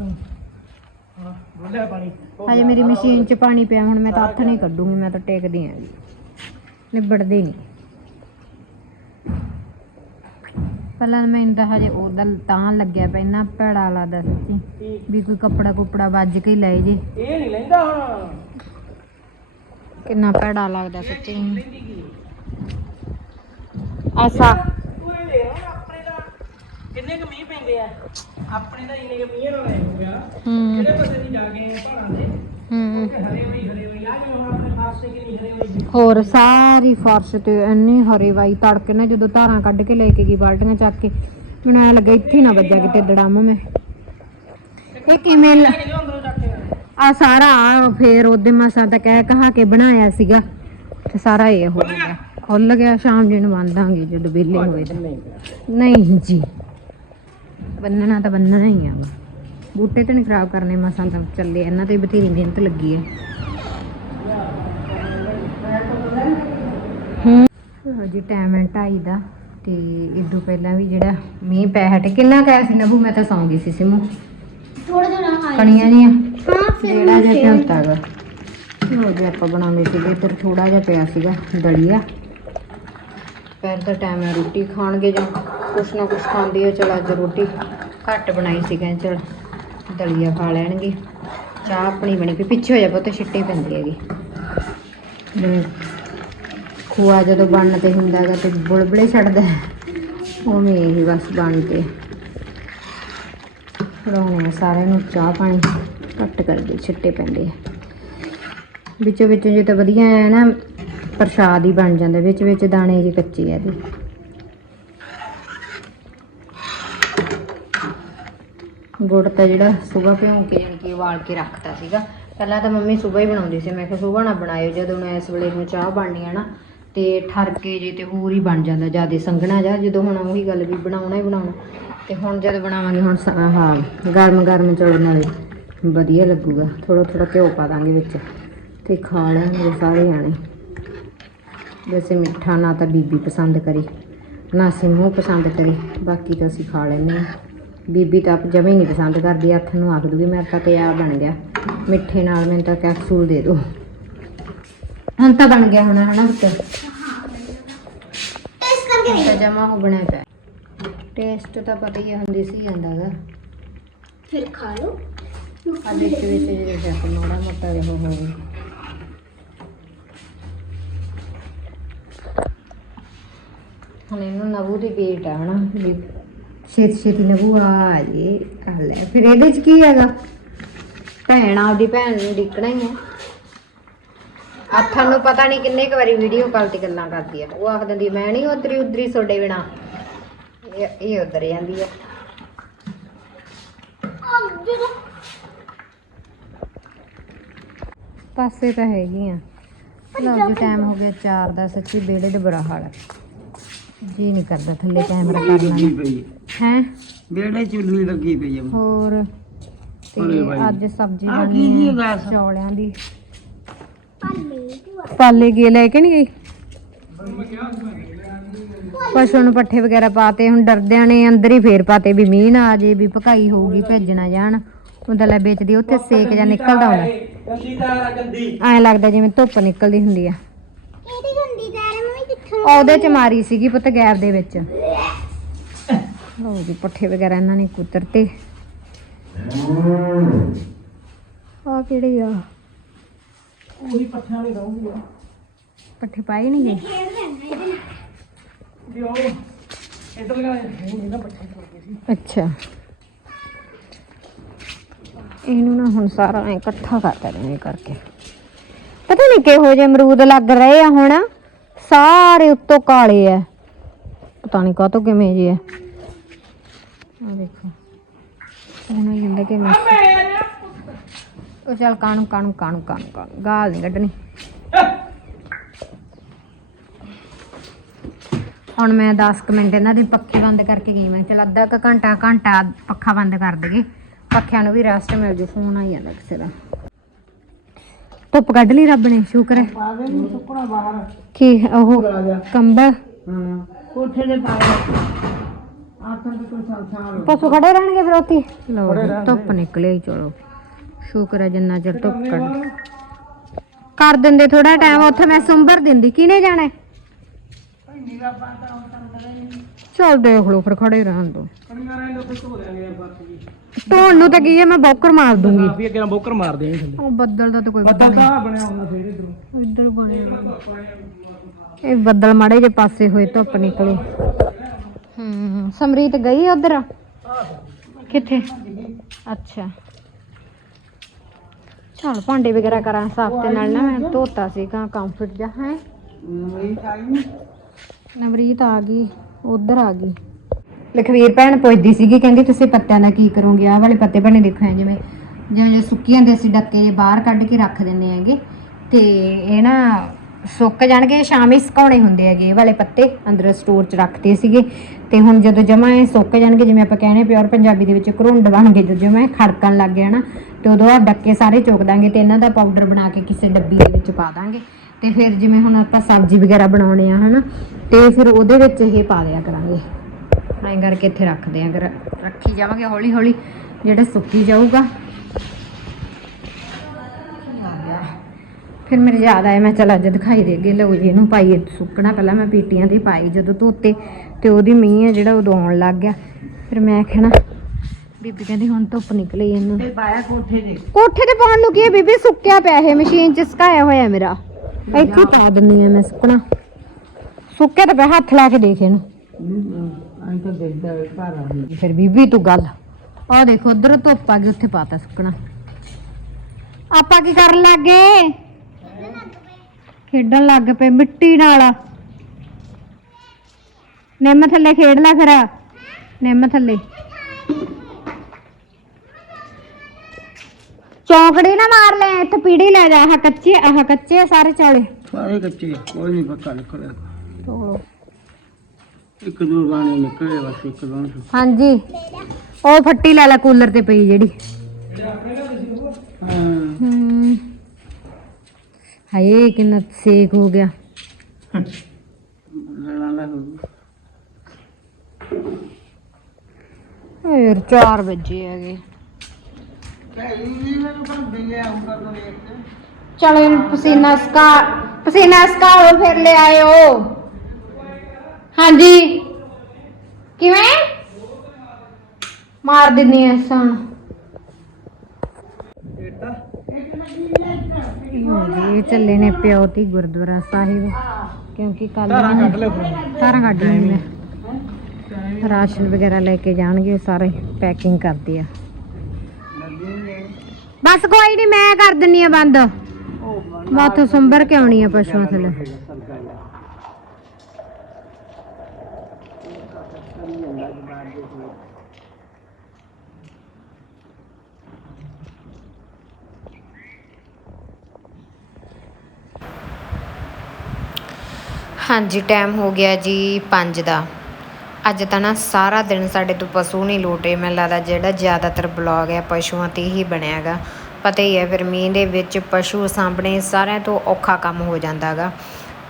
ਡੋਲਿਆ ਪਾਣੀ। ਹਜੇ ਮੇਰੀ ਮਸ਼ੀਨ 'ਚ ਪਾਣੀ ਪਿਆ ਹੁਣ ਮੈਂ ਤਾਂ ਹੱਥ ਨਹੀਂ ਕੱਢੂੰਗੀ ਮੈਂ ਤਾਂ ਟੇਕਦੀ ਆਂ ਨਿਬੜਦੇ ਨਹੀਂ। ਪਹਿਲਾਂ ਮੈਂ ਇੰਦਾ ਹਜੇ ਉਹਦਾ ਤਾਂ ਲੱਗਿਆ ਇੰਨਾ ਭੈੜਾ ਲੱਗਦਾ ਸੱਚੀ ਵੀ ਕੋਈ ਕੱਪੜਾ ਕੁਪੜਾ ਵੱਜ ਕੇ ਹੀ ਲੈ ਜੇ। ਇਹ ਨਹੀਂ ਲੈਂਦਾ ਹੁਣ। ਕਿੰਨਾ ਭੈੜਾ ਲੱਗਦਾ ਸੱਚੀ। ਐਸਾ ਤੂੰ ਇਹ ਦੇਖ ਹੁਣ ਆਪਣੇ ਦਾ ਕਿੰਨੇ ਕੁ ਮੀਂਹ ਪੈਂਦੇ ਆ? ਆਪਣੇ ਦਾ ਇੰਨੇ ਕੁ ਮੀਂਹ ਨਾਲ ਐ ਹੋ ਗਿਆ। ਹੂੰ। ਜਿਹੜੇ ਪਾਸੇ ਦੀ ਜਾ ਕੇ ਪਹਾੜਾਂ ਦੇ ਹੂੰ। ਉੱਥੇ ਹਰੇ ਹੋਈ ਹਰੇ ਹੋਈ ਆ ਜਿਵੇਂ ਹੁਣ ਆਪਣੇ ਪਾਸੇ ਕਿੰਨੀ ਹਰੇ ਹੋਈ ਹੋਰ ਸਾਰੀ ਫਰਸ਼ ਤੇ ਇੰਨੀ ਹਰੀ ਵਾਈ ਤੜਕੇ ਨਾ ਜਦੋਂ ਧਾਰਾਂ ਕੱਢ ਕੇ ਲੈ ਕੇ ਗਈ ਬਾਲਟੀਆਂ ਚੱਕ ਕੇ ਮੈਨੂੰ ਐ ਲੱਗਾ ਇੱਥੇ ਨਾ ਵੱਜਾ ਕਿਤੇ ਦੜਮ ਮੈਂ। ਇਹ ਕਿਵੇਂ ਲ- ਅੰਦਰੋਂ ਕੇ। ਆ ਸਾਰਾ ਆ ਫੇਰ ਉਹਦੇ ਮਸਾਂ ਤਾਂ ਕਹਿ ਕਹਾ ਕੇ ਬਣਾਇਆ ਸੀਗਾ ਤੇ ਸਾਰਾ ਇਹ ਹੋ ਗਿਆ? ਖੁੱਲ ਗਿਆ ਸ਼ਾਮ ਜੀ ਨੂੰ ਬੰਦਾਂਗੇ ਜਦੋਂ ਵਿਹਲੇ ਹੋਏ ਤਾਂ। ਨਹੀਂ ਜੀ। ਬੰਨਣਾ ਤਾਂ ਬੰਨਣਾ ਹੀ ਆ। ਬੂਟੇ ਤੇ ਨਹੀਂ ਖਰਾਬ ਕਰਨੇ ਮਸਾਂ ਤਾਂ ਚੱਲੇ ਇਹਨਾਂ ਤੇ ਬਥੇਰੀ ਮਿਹਨਤ ਲੱਗੀ ਹੈ। ਹੂੰ ਜੀ ਟਾਈਮ ਹੈ ਢਾਈ ਦਾ ਤੇ ਇਦੋਂ ਪਹਿਲਾਂ ਵੀ ਜਿਹੜਾ ਮੀਂਹ ਪੈ ਹਟੇ ਕਿੰਨਾ ਕਹਿਆ ਸੀ ਨਬੂ ਮੈਂ ਤਾਂ ਸੌਂ ਗਈ ਸੀ ਸਿਮੂ। ਥੋੜਾ ਜਿਹਾ ਨਾ ਕਣੀਆਂ ਨਹੀਂ ਹਾਂ ਜਿਹੜਾ ਜਿਹਾ ਝੁੰਤਾ ਗਾ ਲੋ ਜੀ ਆਪਾਂ ਬਣਾਉਂਦੇ ਸੀਗੇ ਇੱਧਰ ਥੋੜਾ ਜਿਹਾ ਪਿਆ ਸੀਗਾ ਦਲੀਆ। ਪੈਰ ਦਾ ਟਾਈਮ ਹੈ, ਰੋਟੀ ਖਾਣਗੇ ਜਾਂ ਕੁਛ ਨਾ ਕੁਛ ਖਾਂਦੀ ਹੈ ਚਲ ਅੱਜ ਰੋਟੀ ਘੱਟ ਬਣਾਈ ਸੀ, ਕਹਿੰਦੇ ਚਲ ਦਲੀਆ ਖਾ ਲੈਣਗੇ। ਚਾਹ ਆਪਣੀ ਬਣੀ ਪਈ, ਪਿੱਛੇ ਹੋ ਜਾ ਬਹੁਤ ਛਿੱਟੇ ਪੈਂਦੀ ਹੈਗੀ। ਜਿਵੇਂ ਖੋਆ ਜਦੋਂ ਬਣਨ ਤੇ ਹੁੰਦਾ ਗਾ ਤੇ ਬੁਲਬੁਲੇ ਛੱਡਦਾ ਉਵੇਂ ਇਹ ਬਸ ਬਣ ਤੇ ਫੜਾਉਣੇ ਸਾਰਿਆਂ ਨੂੰ, ਚਾਹ ਪਾਣੀ ਘੱਟ ਕਰਦੇ, ਛਿੱਟੇ ਪੈਂਦੇ ਆ। ਵਿੱਚੋਂ ਵਿੱਚੋਂ ਜੇ ਤਾਂ ਵਧੀਆ ਹੈ ਨਾ ਪ੍ਰਸ਼ਾਦ ਹੀ ਬਣ ਜਾਂਦਾ, ਵਿੱਚ ਵਿੱਚ ਦਾਣੇ ਜਿਹੇ ਕੱਚੇ ਆ ਇਹਦੇ। ਗੁੜ ਤਾਂ ਜਿਹੜਾ ਸਵੇਰ ਭਿਉਂ ਕੇ ਜਾਣੀ ਕਿ ਉਬਾਲ ਕੇ ਰੱਖਤਾ ਸੀਗਾ। ਪਹਿਲਾਂ ਤਾਂ ਮੰਮੀ ਸਵੇਰ ਹੀ ਬਣਾਉਂਦੀ ਸੀ, ਮੈਂ ਕਿਹਾ ਸਵੇਰ ਨਾ ਬਣਾਇਓ, ਜਦੋਂ ਮੈਂ ਇਸ ਵੇਲੇ ਨੂੰ ਚਾਹ ਬਣਨੀ ਹੈ ਨਾ, ਤੇ ਠਰ ਕੇ ਜੇ ਤੇ ਹੋਰ ਹੀ ਬਣ ਜਾਂਦਾ, ਜ਼ਿਆਦਾ ਸੰਘਣਾ ਜਾਂ ਜਦੋਂ ਹੁਣ ਉਹੀ ਗੱਲ ਵੀ ਬਣਾਉਣਾ ਹੀ ਬਣਾਉਣਾ। ਤੇ ਹੁਣ ਜਦ ਬਣਾਵਾਂਗੇ, ਹੁਣ ਸਾ- ਹਾਂ ਗਰਮ ਗਰਮ ਚੌਲ ਨਾਲੇ ਵਧੀਆ ਲੱਗੂਗਾ। ਥੋੜਾ ਥੋੜਾ ਘਿਓ ਪਾ ਦਾਂਗੇ ਵਿੱਚ, ਤੇ ਖਾ ਲੈਣਗੇ ਸਾਰੇ ਜਾਣੇ। ਵੈਸੇ ਮਿੱਠਾ ਨਾ ਤਾਂ ਬੀਬੀ ਪਸੰਦ ਕਰੀ ਨਾ ਸਿੰਮੂ ਪਸੰਦ ਕਰੀ ਬਾਕੀ ਤਾਂ ਅਸੀਂ ਖਾ ਲੈਂਦੇ ਹਾਂ। ਬੀਬੀ ਤਾਂ ਆਪ ਜਮੇ ਨਹੀਂ ਪਸੰਦ ਕਰਦੀ ਹੱਥ ਨੂੰ ਆਖ ਦੂਗੀ ਮੇਰਾ ਤਾਂ ਤਿਆਰ ਬਣ ਗਿਆ। ਮਿੱਠੇ ਨਾਲ ਮੈਨੂੰ ਤਾਂ ਕੈਪਸੂਲ ਦੇ ਦਿਓ। ਹੁਣ ਤਾਂ ਬਣ ਗਿਆ ਹੋਣਾ ਹਨਾ ਪੁੱਤ? ਟੈਸਟ ਕਰਕੇ ਤਾਂ ਜਮਾ ਹੋ ਬਣਿਆ ਪਿਆ। ਟੇਸਟ ਤਾਂ ਪਤਾ ਹੀ ਹੁੰਦੀ ਸੀ ਜਾਂਦਾਗਾ ਫਿਰ ਖਾ ਲਓ। ਆ ਵਿੱਚ ਵਿੱਚ ਜਿਹੜੇ ਮੋੜਾ ਮੋਟਾ ਜਿਹਾ ਹੋਵੇ ਹੁਣ ਇਹਨੂੰ ਨਵੂ ਦੀ ਵੇਟ ਆ ਹਨਾ? ਵੀ ਛੇਤੀ ਛੇਤੀ ਨਵੂ ਆ ਜੇ ਆ ਲੈ। ਫਿਰ ਇਹਦੇ ਚ ਕੀ ਹੈਗਾ? ਭੈਣ ਆਪਦੀ ਭੈਣ ਨੂੰ ਡਿੱਕਣਾ ਹੀ ਹੈ ਆਥਾਂ ਨੂੰ ਪਤਾ ਨਹੀਂ ਕਿੰਨੇ ਕੁ ਵਾਰੀ ਵੀਡੀਓ ਕਾਲ ਤੇ ਗੱਲਾਂ ਕਰਦੀ ਆ। ਉਹ ਆਖ ਦਿੰਦੀ ਮੈਂ ਨਹੀਂ ਉਧਰੀ ਉਧਰੀ ਤੁਹਾਡੇ ਬਿਨਾ। ਇਹ ਇਹ ਉਧਰ ਜਾਂਦੀ ਆ। ਪਾਸੇ ਤਾਂ ਹੈਗੀ ਆ ਲਓ ਜੀ ਟਾਈਮ ਹੋ ਗਿਆ 4 ਦਾ। ਸੱਚੀ ਬੇੜੇ ਦਾ ਬੁਰਾ ਹਾਲ ਹੈ ਜੀ ਨਹੀਂ ਕਰਦਾ ਥੱਲੇ ਕੈਮਰਾ ਕਰਨਾ ਲੱਗੀ ਪਈ? ਹੈ? ਬੇੜੇ ਚੁੱਲ੍ਹੀ ਲੱਗੀ ਪਈ ਹੈ ਹੋਰ? ਤੇ। ਅੱਜ ਸਬਜ਼ੀ ਬਣੀ ਹੈ? ਚੌਲਿਆਂ ਦੀ। ਪਾਲੇ ਪਾਲੇ ਗਏ ਲੈ ਕੇ ਨਹੀਂ ਗਈ? ਪਸ਼ੂ ਨੂੰ ਪੱਠੇ ਵਗੈਰਾ ਪਾਤੇ ਹੁਣ ਡਰਦਿਆਂ ਨੇ ਅੰਦਰ ਹੀ ਫੇਰ ਪਾਤੇ ਵੀ ਮੀਂਹ ਨਾ ਆ ਜੇ ਵੀ ਭਕਾਈ ਹੋਊਗੀ ਭੇਜ ਨਾ ਜਾਣ। ਉਹਦਾ ਲੈ ਵੇਚਦੀ ਉੱਥੇ ਸੇਕ ਜਾਂ ਨਿਕਲਦਾ ਹੁੰਦਾ ਐਂ ਲੱਗਦਾ ਜਿਵੇਂ ਧੁੱਪ ਨਿਕਲਦੀ ਹੁੰਦੀ ਆ ਕਿਹੜੀ ਗੰਦੀ ਦਾਰ ਮੰਮੀ ਕਿੱਥੋਂ ਉਹਦੇ ਚ ਮਾਰੀ ਸੀਗੀ ਪੁੱਤ ਗੈਪ ਦੇ ਵਿੱਚ। ਲਓ ਜੀ ਪੱਠੇ ਵਗੈਰਾ ਇਹਨਾਂ ਨੇ ਕੁਤਰਤੇ। ਆ ਕਿਹੜੇ ਆ? ਉਹੀ ਪੱਠਿਆਂ ਵਾਲੀ ਰਹੂਗੀ ਆ ਪੱਠੇ ਪਾਏ ਨਹੀਂ ਗਏ? ਖੇਡ ਲੈਣਾ ਇਹਦੇ ਨਾਲ। ਵੀ ਉਹ ਇੱਧਰ ਲਗਾ ਨਹੀਂ ਨਾ ਪੱਠੇ ਛੋੜ ਗਏ ਸੀ। ਅੱਛਾ। ਇਹਨੂੰ ਨਾ ਹੁਣ ਸਾਰਾ ਇਕੱਠਾ ਕਰ ਦੇਣਾ ਕਰਕੇ। ਪਤਾ ਨਹੀਂ ਕਿਹੋ ਜਿਹੇ ਅਮਰੂਦ ਲੱਗ ਰਹੇ ਆ ਹੁਣ। ਸਾਰੇ ਉੱਤੋਂ ਕਾਲੇ ਆ ਪਤਾ ਨਹੀਂ ਕਾਹਤੋਂ ਕਿਵੇਂ ਜੇ ਆ ਆ ਦੇਖੋ। ਉਹਨਾਂ ਹੀ ਜਾਂਦਾ ਕਿਵੇਂ। ਉਹ ਚੱਲ ਕਾਣੂ ਕਾਣੂ ਕਾਣੂ ਕਾਣੂ ਕਾਣੂ। ਗਾਲ ਨਹੀਂ ਕੱਢਣੀ। ਹੁਣ ਮੈਂ 10 ਮਿੰਟ ਇਹਨਾਂ ਦੇ ਪੱਖੇ ਬੰਦ ਕਰਕੇ ਗਈ। ਮੈਂ ਚਲ ਅੱਧਾ ਕ ਘੰਟਾ ਘੰਟਾ ਪੱਖਾ ਬੰਦ ਕਰ ਦਈਏ। ਪੱਖਿਆਂ ਨੂੰ ਵੀ ਰੈਸਟ ਮਿਲ ਜੂ। ਫੋਨ ਆਈ ਜਾਂਦਾ ਕਿਸੇ ਦਾ। ਧੁੱਪ ਕੱਢ ਲਈ ਰੱਬ ਨੇ ਸ਼ੁਕਰ ਹੈ। ਪਾਵੇ ਨਹੀਂ ਸੁੱਕਣਾ ਬਾਹਰ। ਕੀ ਉਹ ਕੰਬਲ? ਹਾਂ ਕੋਠੇ ਦੇ। ਪਾਵੇ ਆਥਣ ਤੇ ਕੋਈ ਸਾਲ ਪਸ਼ੂ ਖੜੇ ਰਹਿਣਗੇ ਫਿਰ ਉੱਥੇ? ਰਹਿਣਗੇ। ਧੁੱਪ ਨਿਕਲੇ ਚਲੋ। ਸ਼ੁਕਰ ਹੈ ਜਿੰਨਾ ਚਿਰ ਧੁੱਪ ਕੱਢ। ਕਰ ਦਿੰਦੇ ਥੋੜਾ ਟਾਈਮ ਉੱਥੇ ਮੈਂ ਸੁੰਬਰ ਦਿੰਦੀ ਕਿਹਨੇ ਜਾਣਾ ਹੈ? ਚੱਲ ਦੇਖ ਲਓ ਫਿਰ ਖੜੇ ਰਹਿਣ ਦੋ। ਕਣੀਆਂ ਰਹਿਣ ਦੇ ਨੂੰ ਤਾਂ ਕੀ ਹੈ ਮੈਂ ਬੌਕਰ ਮਾਰ ਦੂੰਗੀ। ਕਾਫੀ ਅੱਗੇ ਨਾਲ ਬੋਕਰ ਮਾਰ ਦੇਣਗੇ ਥੱਲੇ। ਉਹ ਬੱਦਲ ਦਾ ਤਾਂ ਕੋਈ ਬੱਦਲ ਤਾਂ ਬਣਿਆ ਹੁੰਦਾ ਫੇਰ ਇਧਰੋਂ। ਇੱਧਰ ਬਣਿਆ ਇਹ ਬੱਦਲ ਮਾੜੇ ਜੇ ਪਾਸੇ ਹੋਏ ਧੁੱਪ ਨਿਕਲੇ। ਹੂੰ ਸਮਰੀਤ ਗਈ ਉਧਰ? ਕਿੱਥੇ? ਅੱਛਾ। ਚਲ ਭਾਂਡੇ ਵਗੈਰਾ ਕਰਾਂ ਸਾਫ਼ ਤੇ ਨਾਲ ਨਾ ਮੈਂ ਧੋਤਾ ਸੀਗਾ ਕੰਫਰਟ ਜਾ ਹੈ। ਨਵਰੀਤ ਆ ਗਈ। ਉਧਰ ਆ ਗਈ। ਲਖਵੀਰ ਭੈਣ ਪੁੱਛਦੀ ਸੀਗੀ, ਕਹਿੰਦੀ ਤੁਸੀਂ ਪੱਤਿਆਂ ਦਾ ਕੀ ਕਰੋਗੇ? ਆਹ ਵਾਲੇ ਪੱਤੇ ਬਣੇ ਦੇਖੋ, ਐਂ ਜਿਵੇਂ ਜਿਵੇਂ ਜੇ ਸੁੱਕੀ ਹੁੰਦੇ ਸੀ ਡੱਕੇ ਜੇ ਬਾਹਰ ਕੱਢ ਕੇ ਰੱਖ ਦਿੰਦੇ ਹੈਗੇ। ਤੇ ਇਹ ਨਾ ਸੁੱਕ ਜਾਣਗੇ, ਸ਼ਾਮੀ ਸੁਕਾਉਣੇ ਹੁੰਦੇ ਹੈਗੇ ਇਹ ਵਾਲੇ ਪੱਤੇ, ਅੰਦਰ ਸਟੋਰ 'ਚ ਰੱਖਦੇ ਸੀਗੇ। ਤੇ ਹੁਣ ਜਦੋਂ ਜਮਾ ਇਹ ਸੁੱਕ ਜਾਣਗੇ, ਜਿਵੇਂ ਆਪਾਂ ਕਹਿੰਦੇ ਪਿਓਰ ਪੰਜਾਬੀ ਦੇ ਵਿੱਚ ਘਰੁੰਡ ਬਣ ਗਏ ਜਦੋਂ ਜਮਾ ਖੜਕਣ ਲੱਗ ਗਿਆ ਨਾ, ਤੇ ਉਦੋਂ ਆ ਡੱਕੇ ਸਾਰੇ ਚੁੱਕ ਦਾਂਗੇ ਤੇ ਇਹਨਾਂ ਦਾ ਪਾਊਡਰ ਬਣਾ ਕੇ ਕਿਸੇ ਡੱਬੀ ਦੇ ਵਿੱਚ ਪਾ ਦਾਂਗੇ। ਤੇ ਫਿਰ ਜਿਵੇਂ ਹੁਣ ਆਪਾਂ ਸਬਜ਼ੀ ਵਗੈਰਾ ਬਣਾਉਣੇ ਆ ਹਨਾ ਤੇ ਫਿਰ ਉਹਦੇ ਵਿੱਚ ਇਹ ਪਾ ਦਿਆ ਕਰਾਂਗੇ। ਐਂ ਕਰਕੇ ਇੱਥੇ ਰੱਖਦੇ ਆਂ ਅਗਰ ਰੱਖੀ ਜਾਵਾਂਗੇ ਹੌਲੀ ਹੌਲੀ ਜਿਹੜਾ ਸੁੱਕੀ ਜਾਊਗਾ। ਆ। ਫਿਰ ਮੇਰੇ ਯਾਦ ਆਇਆ ਮੈਂ ਚਲ ਅੱਜ ਦਿਖਾਈ ਦੇ ਗਏ ਲਓ ਜੀ ਇਹਨੂੰ ਪਾਈਏ ਸੁੱਕਣਾ ਪਹਿਲਾਂ ਮੈਂ ਪੀਟੀਆਂ ਤੇ ਪਾਈ ਜਦੋਂ ਧੋਤੇ ਤੇ ਉਹਦੀ ਮੀਂਹ ਹੈ ਜਿਹੜਾ ਉਦੋਂ ਆਉਣ ਲੱਗ ਗਿਆ। ਫਿਰ ਮੈਂ ਕਹਿਣਾ ਬੀਬੀ ਕਹਿੰਦੀ ਹੁਣ ਧੁੱਪ ਨਿਕਲੀ ਇਹਨੂੰ। ਤੇ ਪਾਇਆ ਕੋਠੇ ਦੇ ਕੋਠੇ ਤੇ ਪਾਉਣ ਨੂੰ ਕੀ ਹੈ ਬੀਬੀ? ਸੁੱਕਿਆ ਪਿਆ ਇਹ ਮਸ਼ੀਨ ਚ ਸੁਕਾਇਆ ਹੋਇਆ ਮੇਰਾ। ਇੱਥੇ ਪਾ ਦਿੰਨੀ ਆ ਮੈਂ ਸੁੱਕਣਾ। ਸੁੱਕਿਆ ਤਾਂ ਪਿਆ ਹੱਥ ਲਾ ਕੇ ਦੇਖ ਇਹਨੂੰ। ਆਂ ਤਾਂ ਦੇਖਦਾ ਵੇ ਘਰ ਆ ਗਈ। ਫਿਰ ਬੀਬੀ ਤੂੰ ਗੱਲ। ਆਹ ਦੇਖੋ ਉਧਰ ਧੁੱਪ ਆ ਗਈ ਉੱਥੇ ਪਾਤਾ ਸੁੱਕਣਾ। ਆਪਾਂ ਕੀ ਕਰਨ ਲੱਗੇ? ਖੇਡਣ ਲੱਗ ਪਏ ਮਿੱਟੀ ਨਾਲ। ਨਿੰਮ ਥੱਲੇ ਖੇਡ ਲੈ ਫਿਰ। ਨਿੰਮ ਥੱਲੇ। ਚੌਂਕੜੀ ਨਾ ਮਾਰ ਲੈ ਇੱਥੇ ਪੀੜੀ ਲੈ ਜਾ ਆਹ ਕੱਚੇ ਆਹ ਕੱਚੇ ਆ ਸਾਰੇ ਚੌਲੇ। ਸਾਰੇ ਕੱਚੇ ਕੋਈ ਨਹੀਂ ਪੱਕਾ ਨਿਕਲਿਆ। ਤੋੜੋ ਇੱਕ ਦੋ ਦਾਣੇ ਨਿਕਲੇ ਬਸ ਇੱਕ ਦੋ ਹਾਂਜੀ। ਉਹ ਫੱਟੀ ਲੈ ਲੈ ਕੂਲਰ ਤੇ ਪਈ ਜਿਹੜੀ। ਹਾਂ। ਹਾਏ ਕਿੰਨਾ ਸੇਕ ਹੋ ਗਿਆ। ਲੜਾਂ ਲੈ ਹੋ ਯਾਰ 4 ਵਜੇ ਹੈਗੇ। ਚਲੋ ਇਹਨੂੰ ਪਸੀਨਾ ਸਕਾ ਪਸੀਨਾ ਸਕਾਓ ਫਿਰ ਲੈ ਆਇਓ। ਹਾਂਜੀ। ਕਿਵੇਂ? ਮਾਰ ਦਿੰਨੀ ਐ ਸਣ ਇਹ ਚੱਲੇ ਨੇ ਪਿਓ ਤੀ ਗੁਰਦੁਆਰਾ ਸਾਹਿਬ। ਕਿਉਂਕਿ ਕੱਲ ਤਾਰਾਂ ਕੱਢ ਲੈਣੀਆਂ ਰਾਸ਼ਨ ਵਗੈਰਾ ਲੈ ਕੇ ਜਾਣਗੇ ਸਾਰੇ ਪੈਕਿੰਗ ਕਰਦੇ ਆ। ਬਸ ਕੋਈ ਨਹੀਂ ਮੈਂ ਕਰ ਦਿੰਨੀ ਆ ਬੰਦ। ਮੈਂ ਉੱਥੋਂ ਸੰਭਰ ਕੇ ਆਉਣੀ ਆ ਪਸ਼ੂਆਂ ਥੱਲੇ ਹਾਂਜੀ ਟਾਈਮ ਹੋ ਗਿਆ ਜੀ 5 ਦਾ। ਅੱਜ ਤਾਂ ਨਾ ਸਾਰਾ ਦਿਨ ਸਾਡੇ ਤੋਂ ਪਸ਼ੂ ਨਹੀਂ ਲੋਟੇ। ਮੈਨੂੰ ਲੱਗਦਾ ਜਿਹੜਾ ਜ਼ਿਆਦਾਤਰ ਬਲੌਗ ਹੈ, ਪਸ਼ੂਆਂ ਤੇ ਹੀ ਬਣਿਆਗਾ ਪਤਾ ਹੀ ਹੈ, ਫਿਰ ਮੀਂਹ ਦੇ ਵਿੱਚ ਪਸ਼ੂ ਸਾਂਭਣੇ ਸਾਰਿਆਂ ਤੋਂ ਔਖਾ ਕੰਮ ਹੋ ਜਾਂਦਾਗਾ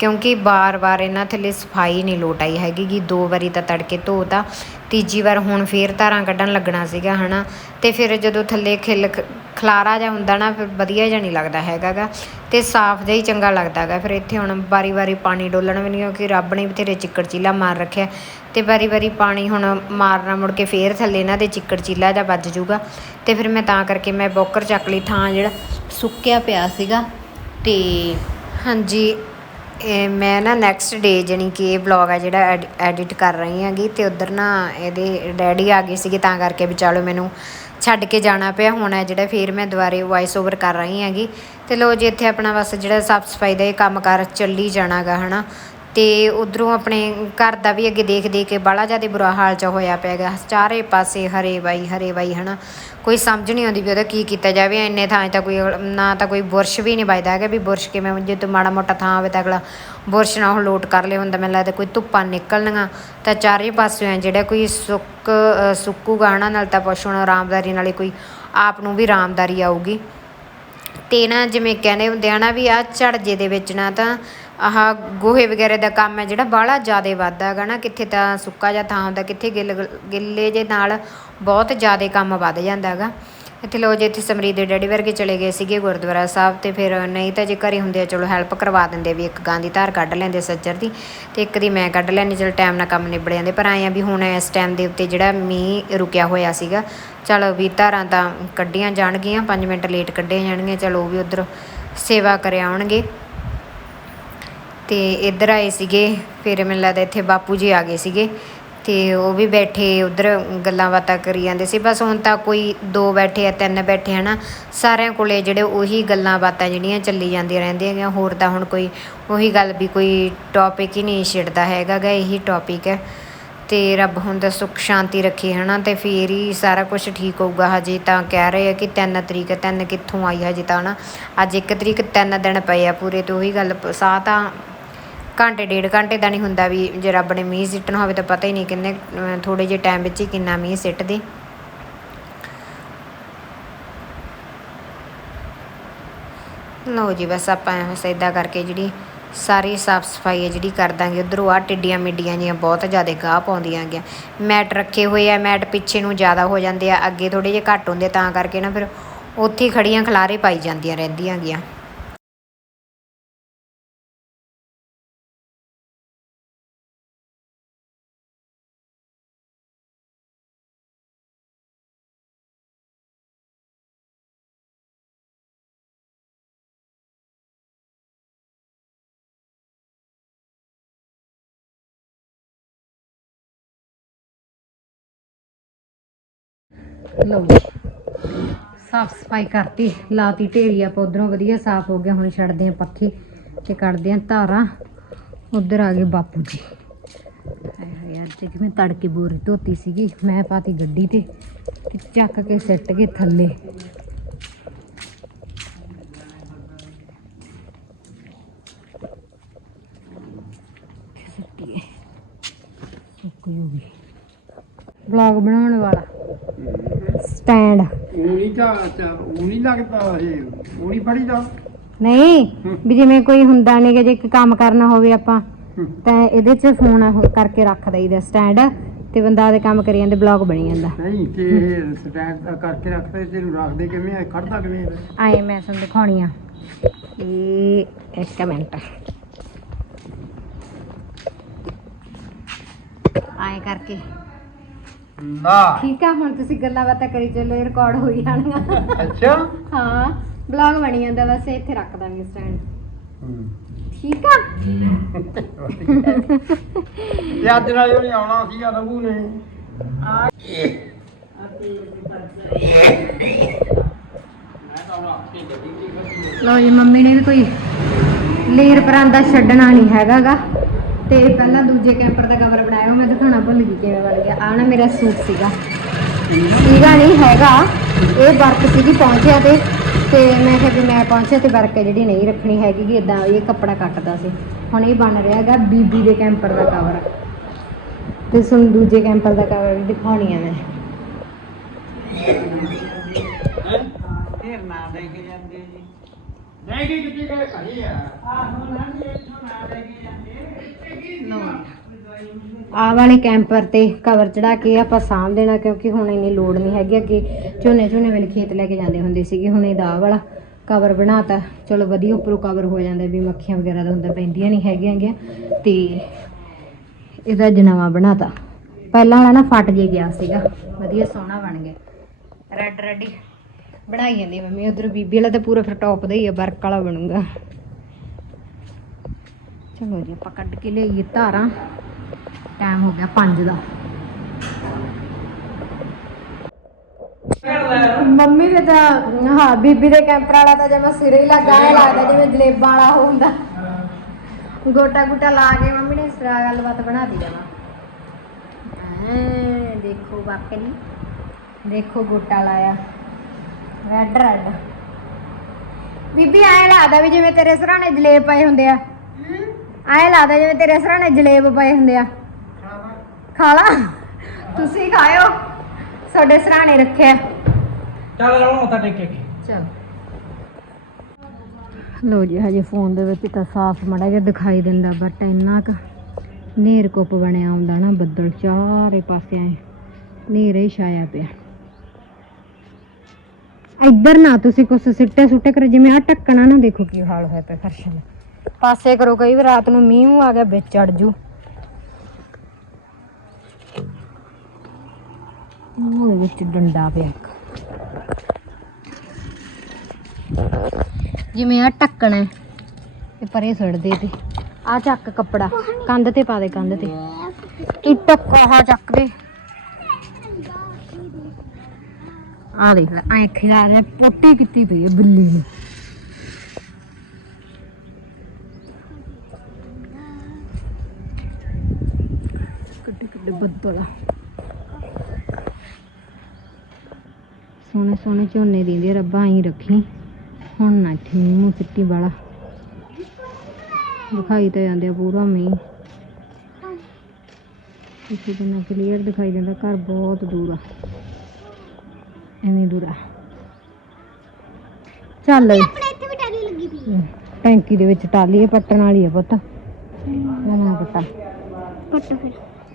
ਕਿਉਂਕਿ ਬਾਰ-ਬਾਰ ਇਹਨਾਂ ਥੱਲੇ ਸਫ਼ਾਈ ਨਹੀਂ ਲੋਟ ਆਈ ਹੈਗੀ ਗੀ। ਦੋ ਵਾਰੀ ਤਾਂ ਤੜਕੇ ਧੋਤਾ, ਤੀਜੀ ਵਾਰ ਹੁਣ ਫੇਰ ਧਾਰਾਂ ਕੱਢਣ ਲੱਗਣਾ ਸੀਗਾ, ਹਨਾ। ਤੇ ਫਿਰ ਜਦੋਂ ਥੱਲੇ ਖਿਲ ਖਲਾਰਾ ਜਿਹਾ ਹੁੰਦਾ ਨਾ, ਫਿਰ ਵਧੀਆ ਜਿਹਾ ਨਹੀਂ ਲੱਗਦਾ ਹੈਗਾਗਾ। ਤੇ ਸਾਫ਼ ਜਿਹਾ ਹੀ ਚੰਗਾ ਲੱਗਦਾਗਾ। ਫਿਰ ਇੱਥੇ ਹੁਣ ਵਾਰੀ-ਵਾਰੀ ਪਾਣੀ ਡੋਲਣ ਵੀ ਨਹੀਂ ਕਿਉਂਕਿ ਰੱਬ ਨੇ ਬਥੇਰੇ ਚਿੱਕੜ ਚੀਲਾ ਮਾਰ ਰੱਖਿਆ। ਤੇ ਵਾਰੀ-ਵਾਰੀ ਪਾਣੀ ਹੁਣ ਮਾਰਨਾ ਮੁੜ ਕੇ ਫੇਰ ਥੱਲੇ ਇਹਨਾਂ ਦੇ ਚਿੱਕੜ ਚੀਲਾ ਜਾਂ ਵੱਜ ਜੂਗਾ। ਤੇ ਫਿਰ ਮੈਂ ਤਾਂ ਕਰਕੇ ਮੈਂ ਬੋਕਰ ਚੱਕ ਲਈ ਥਾਂ ਜਿਹੜਾ ਸੁੱਕਿਆ ਪਿਆ ਸੀਗਾ। ਤੇ ਹਾਂਜੀ ਇਹ ਮੈਂ ਨਾ ਨੈਕਸਟ ਡੇ ਜਾਣੀ ਕਿ ਇਹ ਵਲੌਗ ਆ ਜਿਹੜਾ ਐਡਿਟ ਕਰ ਰਹੀ ਹਾਂਗੀ ਤੇ ਉਧਰ ਨਾ ਇਹਦੇ ਡੈਡੀ ਆ ਗਏ ਸੀਗੇ ਤਾਂ ਕਰਕੇ ਵਿਚਾਲੋ ਮੈਨੂੰ ਛੱਡ ਕੇ ਜਾਣਾ ਪਿਆ। ਹੁਣ ਹੈ ਜਿਹੜਾ ਫੇਰ ਮੈਂ ਦੁਬਾਰੇ ਵੌਇਸ ਓਵਰ ਕਰ ਰਹੀ ਹਾਂਗੀ। ਤੇ ਲੋ ਜੀ, ਇੱਥੇ ਆਪਣਾ ਬਸ ਜਿਹੜਾ ਸਾਫ਼ ਸਫ਼ਾਈ ਦਾ ਇਹ ਕੰਮ ਕਰ ਚੱਲੀ ਜਾਣਾਗਾ, ਹਨਾ? ਅਤੇ ਉੱਧਰੋਂ ਆਪਣੇ ਘਰ ਦਾ ਵੀ ਅੱਗੇ ਦੇਖ ਦੇਖ ਕੇ ਬਾਹਲਾ ਜ਼ਿਆਦਾ ਬੁਰਾ ਹਾਲ ਚ ਹੋਇਆ ਪਿਆ ਗਾ ਚਾਰੇ ਪਾਸੇ ਹਰੇ ਬਾਈ ਹਰੇ ਬਾਈ ਹੈ ਨਾ ਕੋਈ ਸਮਝ ਨਹੀਂ ਆਉਂਦੀ ਵੀ ਉਹਦਾ ਕੀ ਕੀਤਾ ਜਾਵੇ। ਇੰਨੇ ਥਾਂ 'ਚ ਤਾਂ ਕੋਈ ਨਾ ਤਾਂ ਕੋਈ ਬੁਰਸ਼ ਵੀ ਨਹੀਂ ਵੱਜਦਾ ਹੈਗਾ ਵੀ ਬੁਰਸ਼ ਕਿਵੇਂ ਜੇ ਤੂੰ ਮਾੜਾ ਮੋਟਾ ਥਾਂ ਹੋਵੇ ਤਾਂ ਅਗਲਾ ਬੁਰਸ਼ ਨਾਲ ਉਹ ਲੋਟ ਕਰ ਲਿਆ ਹੁੰਦਾ ਮੈਨੂੰ ਲੱਗਦਾ ਕੋਈ ਧੁੱਪਾਂ ਨਿਕਲਣੀਆਂ। ਤਾਂ ਚਾਰੇ ਪਾਸਿਓਂ ਜਿਹੜਾ ਕੋਈ ਸੁੱਕ ਸੁੱਕੂਗਾ ਹਨਾ, ਨਾਲ ਤਾਂ ਪਸ਼ੂ ਨੂੰ ਆਰਾਮਦਾਰੀ ਨਾਲੇ ਕੋਈ ਆਪ ਨੂੰ ਵੀ ਆਰਾਮਦਾਰੀ ਆਊਗੀ। ਤੇ ਨਾ ਜਿਵੇਂ ਕਹਿੰਦੇ ਹੁੰਦੇ ਆ ਨਾ ਵੀ ਆ ਝੜਜੇ ਦੇ ਵਿੱਚ ਨਾ ਤਾਂ ਆਹ ਗੋਹੇ ਵਗੈਰੇ ਦਾ ਕੰਮ ਹੈ ਜਿਹੜਾ ਬਾਹਲਾ ਜ਼ਿਆਦਾ ਵੱਧਦਾ ਹੈਗਾ ਨਾ, ਕਿੱਥੇ ਤਾਂ ਸੁੱਕਾ ਜਿਹਾ ਥਾਂ ਹੁੰਦਾ, ਕਿੱਥੇ ਗਿੱਲ ਗਿੱਲੇ ਜੇ ਨਾਲ ਬਹੁਤ ਜ਼ਿਆਦਾ ਕੰਮ ਵੱਧ ਜਾਂਦਾ ਹੈਗਾ। ਇੱਥੇ ਲੋ ਜੇ, ਇੱਥੇ ਸਮਰੀ ਦੇ ਡੈਡੀ ਵਰਗੇ ਚਲੇ ਗਏ ਸੀਗੇ ਗੁਰਦੁਆਰਾ ਸਾਹਿਬ ਤੇ ਫਿਰ ਨਹੀਂ ਤਾਂ ਜੇ ਘਰੇ ਹੁੰਦੇ ਆ, ਚਲੋ ਹੈਲਪ ਕਰਵਾ ਦਿੰਦੇ ਵੀ ਇੱਕ ਗਾਂ ਦੀ ਧਾਰ ਕੱਢ ਲੈਂਦੇ ਸੱਜਰ ਦੀ ਤੇ ਇੱਕ ਦੀ ਮੈਂ ਕੱਢ ਲੈਣੀ ਚਲ ਟਾਈਮ ਨਾਲ ਕੰਮ ਨਿਬੜ ਜਾਂਦੇ। ਪਰ ਆਏ ਆ ਵੀ ਹੁਣ ਇਸ ਟਾਈਮ ਦੇ ਉੱਤੇ ਜਿਹੜਾ ਮੀਂਹ ਰੁਕਿਆ ਹੋਇਆ ਸੀਗਾ, ਚਲੋ ਵੀ ਧਾਰਾਂ ਤਾਂ ਕੱਢੀਆਂ ਜਾਣਗੀਆਂ 5 ਮਿੰਟ ਲੇਟ ਕੱਢੀਆਂ ਜਾਣਗੀਆਂ, ਚਲੋ ਉਹ ਵੀ ਉਧਰ ਸੇਵਾ ਕਰ ਆਉਣਗੇ। ਤੇ ਇੱਧਰ ਆਏ ਸੀਗੇ, ਫਿਰ ਮੈਨੂੰ ਲੱਗਦਾ ਇੱਥੇ ਬਾਪੂ ਜੀ ਆ ਗਏ ਸੀਗੇ ਤੇ ਉਹ ਵੀ ਬੈਠੇ, ਉਧਰ ਗੱਲਾਂ ਬਾਤਾਂ ਕਰੀ ਜਾਂਦੇ ਸੀ। ਬਸ ਹੁਣ ਤਾਂ ਕੋਈ ਦੋ ਬੈਠੇ ਆ, ਤਿੰਨ ਬੈਠੇ ਹਨਾ ਸਾਰਿਆਂ ਕੋਲੇ ਜਿਹੜੇ ਉਹੀ ਗੱਲਾਂ ਬਾਤਾਂ ਜਿਹੜੀਆਂ ਚੱਲੀ ਜਾਂਦੀਆਂ ਰਹਿੰਦੀਆਂ ਹੈਗੀਆਂ ਹੋਰ ਤਾਂ ਹੁਣ ਕੋਈ ਉਹੀ ਗੱਲ ਵੀ ਕੋਈ ਟੌਪਿਕ ਹੀ ਨਹੀਂ ਛਿੜਦਾ ਹੈਗਾ ਗਾ, ਇਹੀ ਟੌਪਿਕ ਹੈ। ਤੇ ਰੱਬ ਹੁਣ ਦਾ ਸੁੱਖ, ਸ਼ਾਂਤੀ ਰੱਖੇ, ਹਨਾ, ਤੇ ਫੇਰ ਹੀ ਸਾਰਾ ਕੁਝ ਠੀਕ ਹੋਊਗਾ। ਹਜੇ ਤਾਂ ਕਹਿ ਰਹੇ ਆ ਕਿ 3 ਤਰੀਕ, ਤਿੰਨ ਕਿੱਥੋਂ ਆਈ ਹਜੇ ਤਾਂ ਨਾ ਅੱਜ 1 ਤਰੀਕ, ਤਿੰਨ ਦਿਨ ਪਏ ਆ ਪੂਰੇ, ਤੇ ਉਹੀ ਗੱਲ, ਸਾਹ ਤਾਂ ਘੰਟੇ, ਡੇਢ ਘੰਟੇ ਦਾ ਨਹੀਂ ਹੁੰਦਾ ਵੀ ਜੇ ਰੱਬ ਨੇ ਮੀਂਹ ਸਿੱਟਣਾ ਹੋਵੇ ਤਾਂ ਪਤਾ ਹੀ ਨਹੀਂ ਕਿੰਨੇ ਥੋੜੇ ਜਿਹੇ ਟਾਈਮ ਵਿੱਚ ਹੀ ਕਿੰਨਾ ਮੀਂਹ ਸਿੱਟ ਦੇ ਲਓ ਜੀ ਬਸ ਆਪਾਂ ਬਸ ਏਦਾਂ ਕਰਕੇ ਜਿਹੜੀ ਸਾਰੀ ਸਾਫ਼ ਸਫ਼ਾਈ ਹੈ ਜਿਹੜੀ ਕਰ ਦਾਂਗੇ, ਉਧਰੋਂ ਆ ਟਿੱਡੀਆਂ ਮਿੱਡੀਆਂ ਜੀਆਂ ਬਹੁਤ ਜ਼ਿਆਦਾ ਗਾਹ ਪਾਉਂਦੀਆਂ ਗਿਆ ਮੈਟ ਰੱਖੇ ਹੋਏ ਆ, ਮੈਟ ਪਿੱਛੇ ਨੂੰ ਜ਼ਿਆਦਾ ਹੋ ਜਾਂਦੇ ਆ, ਅੱਗੇ ਥੋੜੇ ਜਿਹੇ ਘੱਟ ਹੁੰਦੇ ਤਾਂ ਕਰਕੇ ਨਾ ਫਿਰ ਉੱਥੇ ਖੜੀਆਂ ਖਲਾਰੇ ਪਾਈ ਜਾਂਦੀਆਂ ਰਹਿੰਦੀਆਂ ਗੀਆਂ ਲਓ ਜੀ। ਸਾਫ਼ ਸਫ਼ਾਈ ਕਰਤੀ, ਲਾਤੀ ਢੇਰੀ ਆਪਾਂ ਉਧਰੋਂ, ਵਧੀਆ ਸਾਫ਼ ਹੋ ਗਿਆ। ਹੁਣ ਛੱਡਦੇ ਆ ਪੱਖੇ ਤੇ ਕੱਢਦੇ ਆ ਧਾਰਾਂ। ਉਧਰ ਆ ਗਏ ਬਾਪੂ ਜੀ। ਯਾਰ ਤੇ ਕਿਵੇਂ ਤੜਕੇ ਬੋਰੀ ਧੋਤੀ ਸੀਗੀ। ਮੈਂ ਪਾਤੀ ਗੱਡੀ ਤੇ ਚੱਕ ਕੇ ਸਿੱਟ ਗਏ ਥੱਲੇ। ਸਿੱਟੀਏ ਵਲੌਗ ਬਣਾਉਣ ਵਾਲਾ। ਸਟੈਂਡ। ਤਾਂ ਉਹ ਨਹੀਂ ਲੱਗਦਾ ਇਹ ਉਹ ਨਹੀਂ ਫੜੀਦਾ ਨਹੀਂ ਵੀ ਜਿਵੇਂ ਕੋਈ ਹੁੰਦਾ ਨਹੀਂ ਕਿ ਜੇ ਕੋਈ ਕੰਮ ਕਰਨਾ ਹੋਵੇ ਆਪਾਂ ਤਾਂ ਇਹਦੇ 'ਚ ਫੋਨ ਕਰਕੇ ਰੱਖ ਦਈਦਾ ਸਟੈਂਡ ਤੇ ਬੰਦਾ ਉਹਦੇ ਕੰਮ ਕਰੀ ਜਾਂਦੇ ਬਲੌਗ ਬਣੀ ਜਾਂਦਾ। ਨਹੀਂ ਤੇ ਇਹ ਸਟੈਂਡ ਕਰਕੇ ਰੱਖਦੇ ਤੈਨੂੰ ਰੱਖਦੇ ਕਿਵੇਂ ਆ ਖੜਦਾ ਕਿਵੇਂ ਆਏ ਮੈਂ ਤੁਹਾਨੂੰ ਦਿਖਾਉਣੀ ਆ। ਇਹ ਇੱਕ ਮਿੰਟ। ਆਏ ਕਰਕੇ। ਨਾ। ਠੀਕ ਆ ਹੁਣ ਤੁਸੀਂ ਗੱਲਾਂ ਬਾਤਾਂ ਕਰੀ ਚੱਲੋ ਇਹ ਰਿਕਾਰਡ ਹੋਈ ਜਾਣੀਆਂ। ਅੱਛਾ। ਹਾਂ ਬਲੌਗ ਬਣੀ ਜਾਂਦਾ ਬਸ ਇੱਥੇ ਰੱਖ ਦਾਂਗੇ ਸਟੈਂਡ ਠੀਕ ਆ? ਤੇ ਅੱਜ ਨਾਲ ਉਹਨੇ ਆਉਣਾ ਸੀਗਾ ਰਘੂ ਨੇ। ਲੋ ਜੀ ਮੰਮੀ ਨੇ ਵੀ ਕੋਈ ਲੀਰ ਪਰਾਂਦਾ ਛੱਡਣਾ ਨਹੀਂ ਹੈਗਾਗਾ। ਤੇ ਪਹਿਲਾਂ ਦੂਜੇ ਕੈਂਪਰ ਦਾ ਕਵਰ ਬਣਾਇਆ ਉਹ ਮੈਂ ਦਿਖਾਣਾ ਭੁੱਲ ਗਈ ਕਿਵੇਂ ਬਣ ਗਿਆ। ਆ ਨਾ ਮੇਰਾ ਸੂਟ ਸੀਗਾ। ਸੀਗਾ ਨਹੀਂ ਹੈਗਾ। ਇਹ ਵਰਕ ਸੀਗੀ ਪਹੁੰਚਿਆ ਤੇ ਤੇ ਮੈਂ ਕਿਹਾ ਵੀ ਮੈਂ ਪਹੁੰਚਿਆ ਤੇ ਵਰਕ ਜਿਹੜੀ ਨਹੀਂ ਰੱਖਣੀ ਹੈਗੀ ਕਿ ਇਦਾਂ ਇਹ ਕੱਪੜਾ ਕੱਟਦਾ ਸੀ। ਹੁਣ ਇਹ ਬਣ ਰਿਹਾ ਹੈਗਾ ਬੀਬੀ ਦੇ ਕੈਂਪਰ ਦਾ ਕਵਰ ਤੇ ਸੁਣ ਦੂਜੇ ਕੈਂਪਰ ਦਾ ਕਵਰ ਵੀ ਦਿਖਾਉਣੀ ਆ ਮੈਂ। ਫੇਰ ਨਾ ਦੇ ਕੇ ਜਾਂਦੇ ਜੀ ਨਹੀਂ ਕਿ ਕਿਤੇ ਗਏ ਖੜੀ ਆ ਆਹੋ ਨਾ ਇੱਥੋਂ ਨਾ ਲੈ ਕੇ ਜਾਂਦੇ ਆਹ ਵਾਲੇ ਕੈਂਪਰ ਤੇ ਕਵਰ ਚੜਾ ਕੇ ਆਪਾਂ ਸਾਂਭ ਦੇਣਾ ਕਿਉਂਕਿ ਹੁਣ ਇੰਨੀ ਲੋੜ ਨਹੀਂ ਹੈਗੀ ਅੱਗੇ। ਝੋਨੇ ਝੋਨੇ ਵੇਲੇ ਖੇਤ ਲੈ ਕੇ ਜਾਂਦੇ ਹੁੰਦੇ ਸੀਗੇ, ਹੁਣ ਇਹਦਾ ਆਹ ਵਾਲਾ ਕਵਰ ਬਣਾਤਾ। ਚਲੋ ਵਧੀਆ ਉੱਪਰੋਂ ਕਵਰ ਹੋ ਜਾਂਦਾ ਵੀ ਮੱਖੀਆਂ ਵਗੈਰਾ ਦਾ ਹੁੰਦਾ ਪੈਂਦੀਆਂ ਨਹੀਂ ਹੈਗੀਆਂ ਗੀਆਂ ਤੇ ਇਹਦਾ ਜਨਾਵਾ ਬਣਾਤਾ। ਪਹਿਲਾਂ ਵਾਲਾ ਨਾ ਫਟ ਜੇ ਗਿਆ ਸੀਗਾ। ਵਧੀਆ ਸੋਹਣਾ ਬਣ ਗਿਆ। ਰੈੱਡ ਰੈਡੀ ਬਣਾਈ ਜਾਂਦੀ ਮੰਮੀ, ਉਧਰ ਬੀਬੀ ਵਾਲਾ ਤਾਂ ਪੂਰਾ ਫਿਰ ਟੌਪ ਦਾ ਹੀ ਆ, ਵਰਕ ਵਾਲਾ ਬਣੂਗਾ। ਚਲੋ ਜੀ, ਆਪਾਂ ਕੱਢ ਕੇ ਲਈਏ ਧਾਰਾਂ। ਟਾਈਮ ਹੋ ਗਿਆ 5 ਦਾ। ਮੰਮੀ ਦੇ ਤਾਂ, ਹਾਂ, ਬੀਬੀ ਦੇ ਕੈਂਪਰ ਵਾਲਾ ਤਾਂ ਜਿਵੇਂ ਸਿਰੇ ਹੀ ਲੱਗਾ ਐ ਲੱਗਦਾ ਜਿਵੇਂ ਜਲੇਬਾਂ ਵਾਲਾ ਉਹ ਹੁੰਦਾ। ਗੋਟਾ ਗੁਟਾ ਲਾ ਕੇ ਮੰਮੀ ਨੇ ਸਿਰਾ ਗੱਲਬਾਤ ਬਣਾ ਦੀ ਜਾਵਾ ਐ, ਦੇਖੋ ਬਾਕਲੀ ਦੇਖੋ ਗੋਟਾ ਲਾਇਆ। ਰੈੱਡ ਰੈੱਡ ਬੀਬੀ, ਐ ਲੱਗਦਾ ਵੀ ਜਿਵੇਂ ਤੇਰੇ ਸਰਾਣੇ ਜਲੇਬ ਪਏ ਹੁੰਦੇ ਆ। ਐ ਲੱਗਦਾ ਜਿਵੇਂ ਤੇਰੇ ਸਰਾਣੇ ਜਲੇਬ ਪਏ ਹੁੰਦੇ ਆ। ਖਾ ਲਾ ਤੁਸੀਂ ਖਾਇਓ। ਤੁਹਾਡੇ ਸਰਾਣੇ ਰੱਖਿਆ ਚੱਲ ਰੌਣ ਮੱਥਾ ਟੇਕੇ ਕੇ। ਚਲ। ਲੋ ਜੀ ਹਜੇ ਫੋਨ ਦੇ ਵਿੱਚ ਤਾਂ ਸਾਫ਼ ਮੜਾ ਜਿਹਾ ਦਿਖਾਈ ਦਿੰਦਾ ਬਟ ਇੰਨਾ ਕੁ ਨੇਰ ਕੁੱਪ ਬਣਿਆ ਆਉਂਦਾ ਨਾ ਬੱਦਲ ਚਾਰੇ ਪਾਸੇ ਐ ਨੇਰੇ ਛਾਇਆ ਪਿਆ। ਇੱਧਰ ਨਾ ਤੁਸੀਂ ਕੁਛ ਸਿੱਟੇ ਸੁੱਟੇ ਕਰ ਜਿਵੇਂ ਆ ਟੱਕਣਾ ਨਾ ਦੇਖੋ ਕੀ ਹਾਲ ਹੋਇਆ ਪਿਆ ਫਰਸ਼ ਦਾ ਪਾਸੇ ਕਰੋ ਕਈ ਵਾਰ ਰਾਤ ਨੂੰ ਮੀਂਹ ਮੂੰਹ ਆ ਗਿਆ, ਵਿੱਚ ਚੜ ਜੂ। ਉਹਦੇ ਵਿੱਚ ਡੰਡਾ ਪਿਆ ਇੱਕ। ਜਿਵੇਂ ਆ ਢੱਕਣ ਇਹ ਪਰੇ ਸੜਦੇ ਤੇ। ਆ ਚੱਕ ਕੱਪੜਾ, ਕੰਧ ਤੇ ਪਾ ਦੇ, ਕੰਧ ਤੇ। ਤੂੰ ਟੱਕਾ ਹਾ ਚੱਕ ਦੇ। ਆ ਦੇਖ ਲੈ ਐ ਖਿਲਾ ਰਿਹਾ, ਪੋਟੀ ਕੀਤੀ ਪਈ ਹੈ ਬਿੱਲੀ ਨੇ। ਕਿੱਡੇ ਬੱਦਲ। ਸੋਹਣੇ ਸੋਹਣੇ ਝੋਨੇ ਦਿੰਦੇ ਰੱਬਾ ਆਈ ਰੱਖੀ। ਹੁਣ ਨਾ ਠੀਮੂ ਸਿੱਟੀ ਵਾਲਾ। ਦਿਖਾਈ ਤਾਂ ਜਾਂਦੇ ਆ ਪੂਰਾ ਮੀਂਹ। ਇੱਥੇ ਕਿੰਨਾ ਕਲੀਅਰ ਦਿਖਾਈ ਦਿੰਦਾ ਘਰ ਬਹੁਤ ਦੂਰ ਆ। ਐਵੇਂ ਦੂਰ ਆ। ਚੱਲ। ਆਪਣੇ ਇੱਥੇ ਵੀ ਟੈਲੀ ਲੱਗੀ ਪਈ ਟੈਂਕੀ ਦੇ ਵਿੱਚ ਟਾਲੀ ਹੈ ਪੱਟਣ ਵਾਲੀ ਹੈ ਪੁੱਤ। ਨਾ ਪੱਟਾ। ਪੱਟ ਫਿਰ।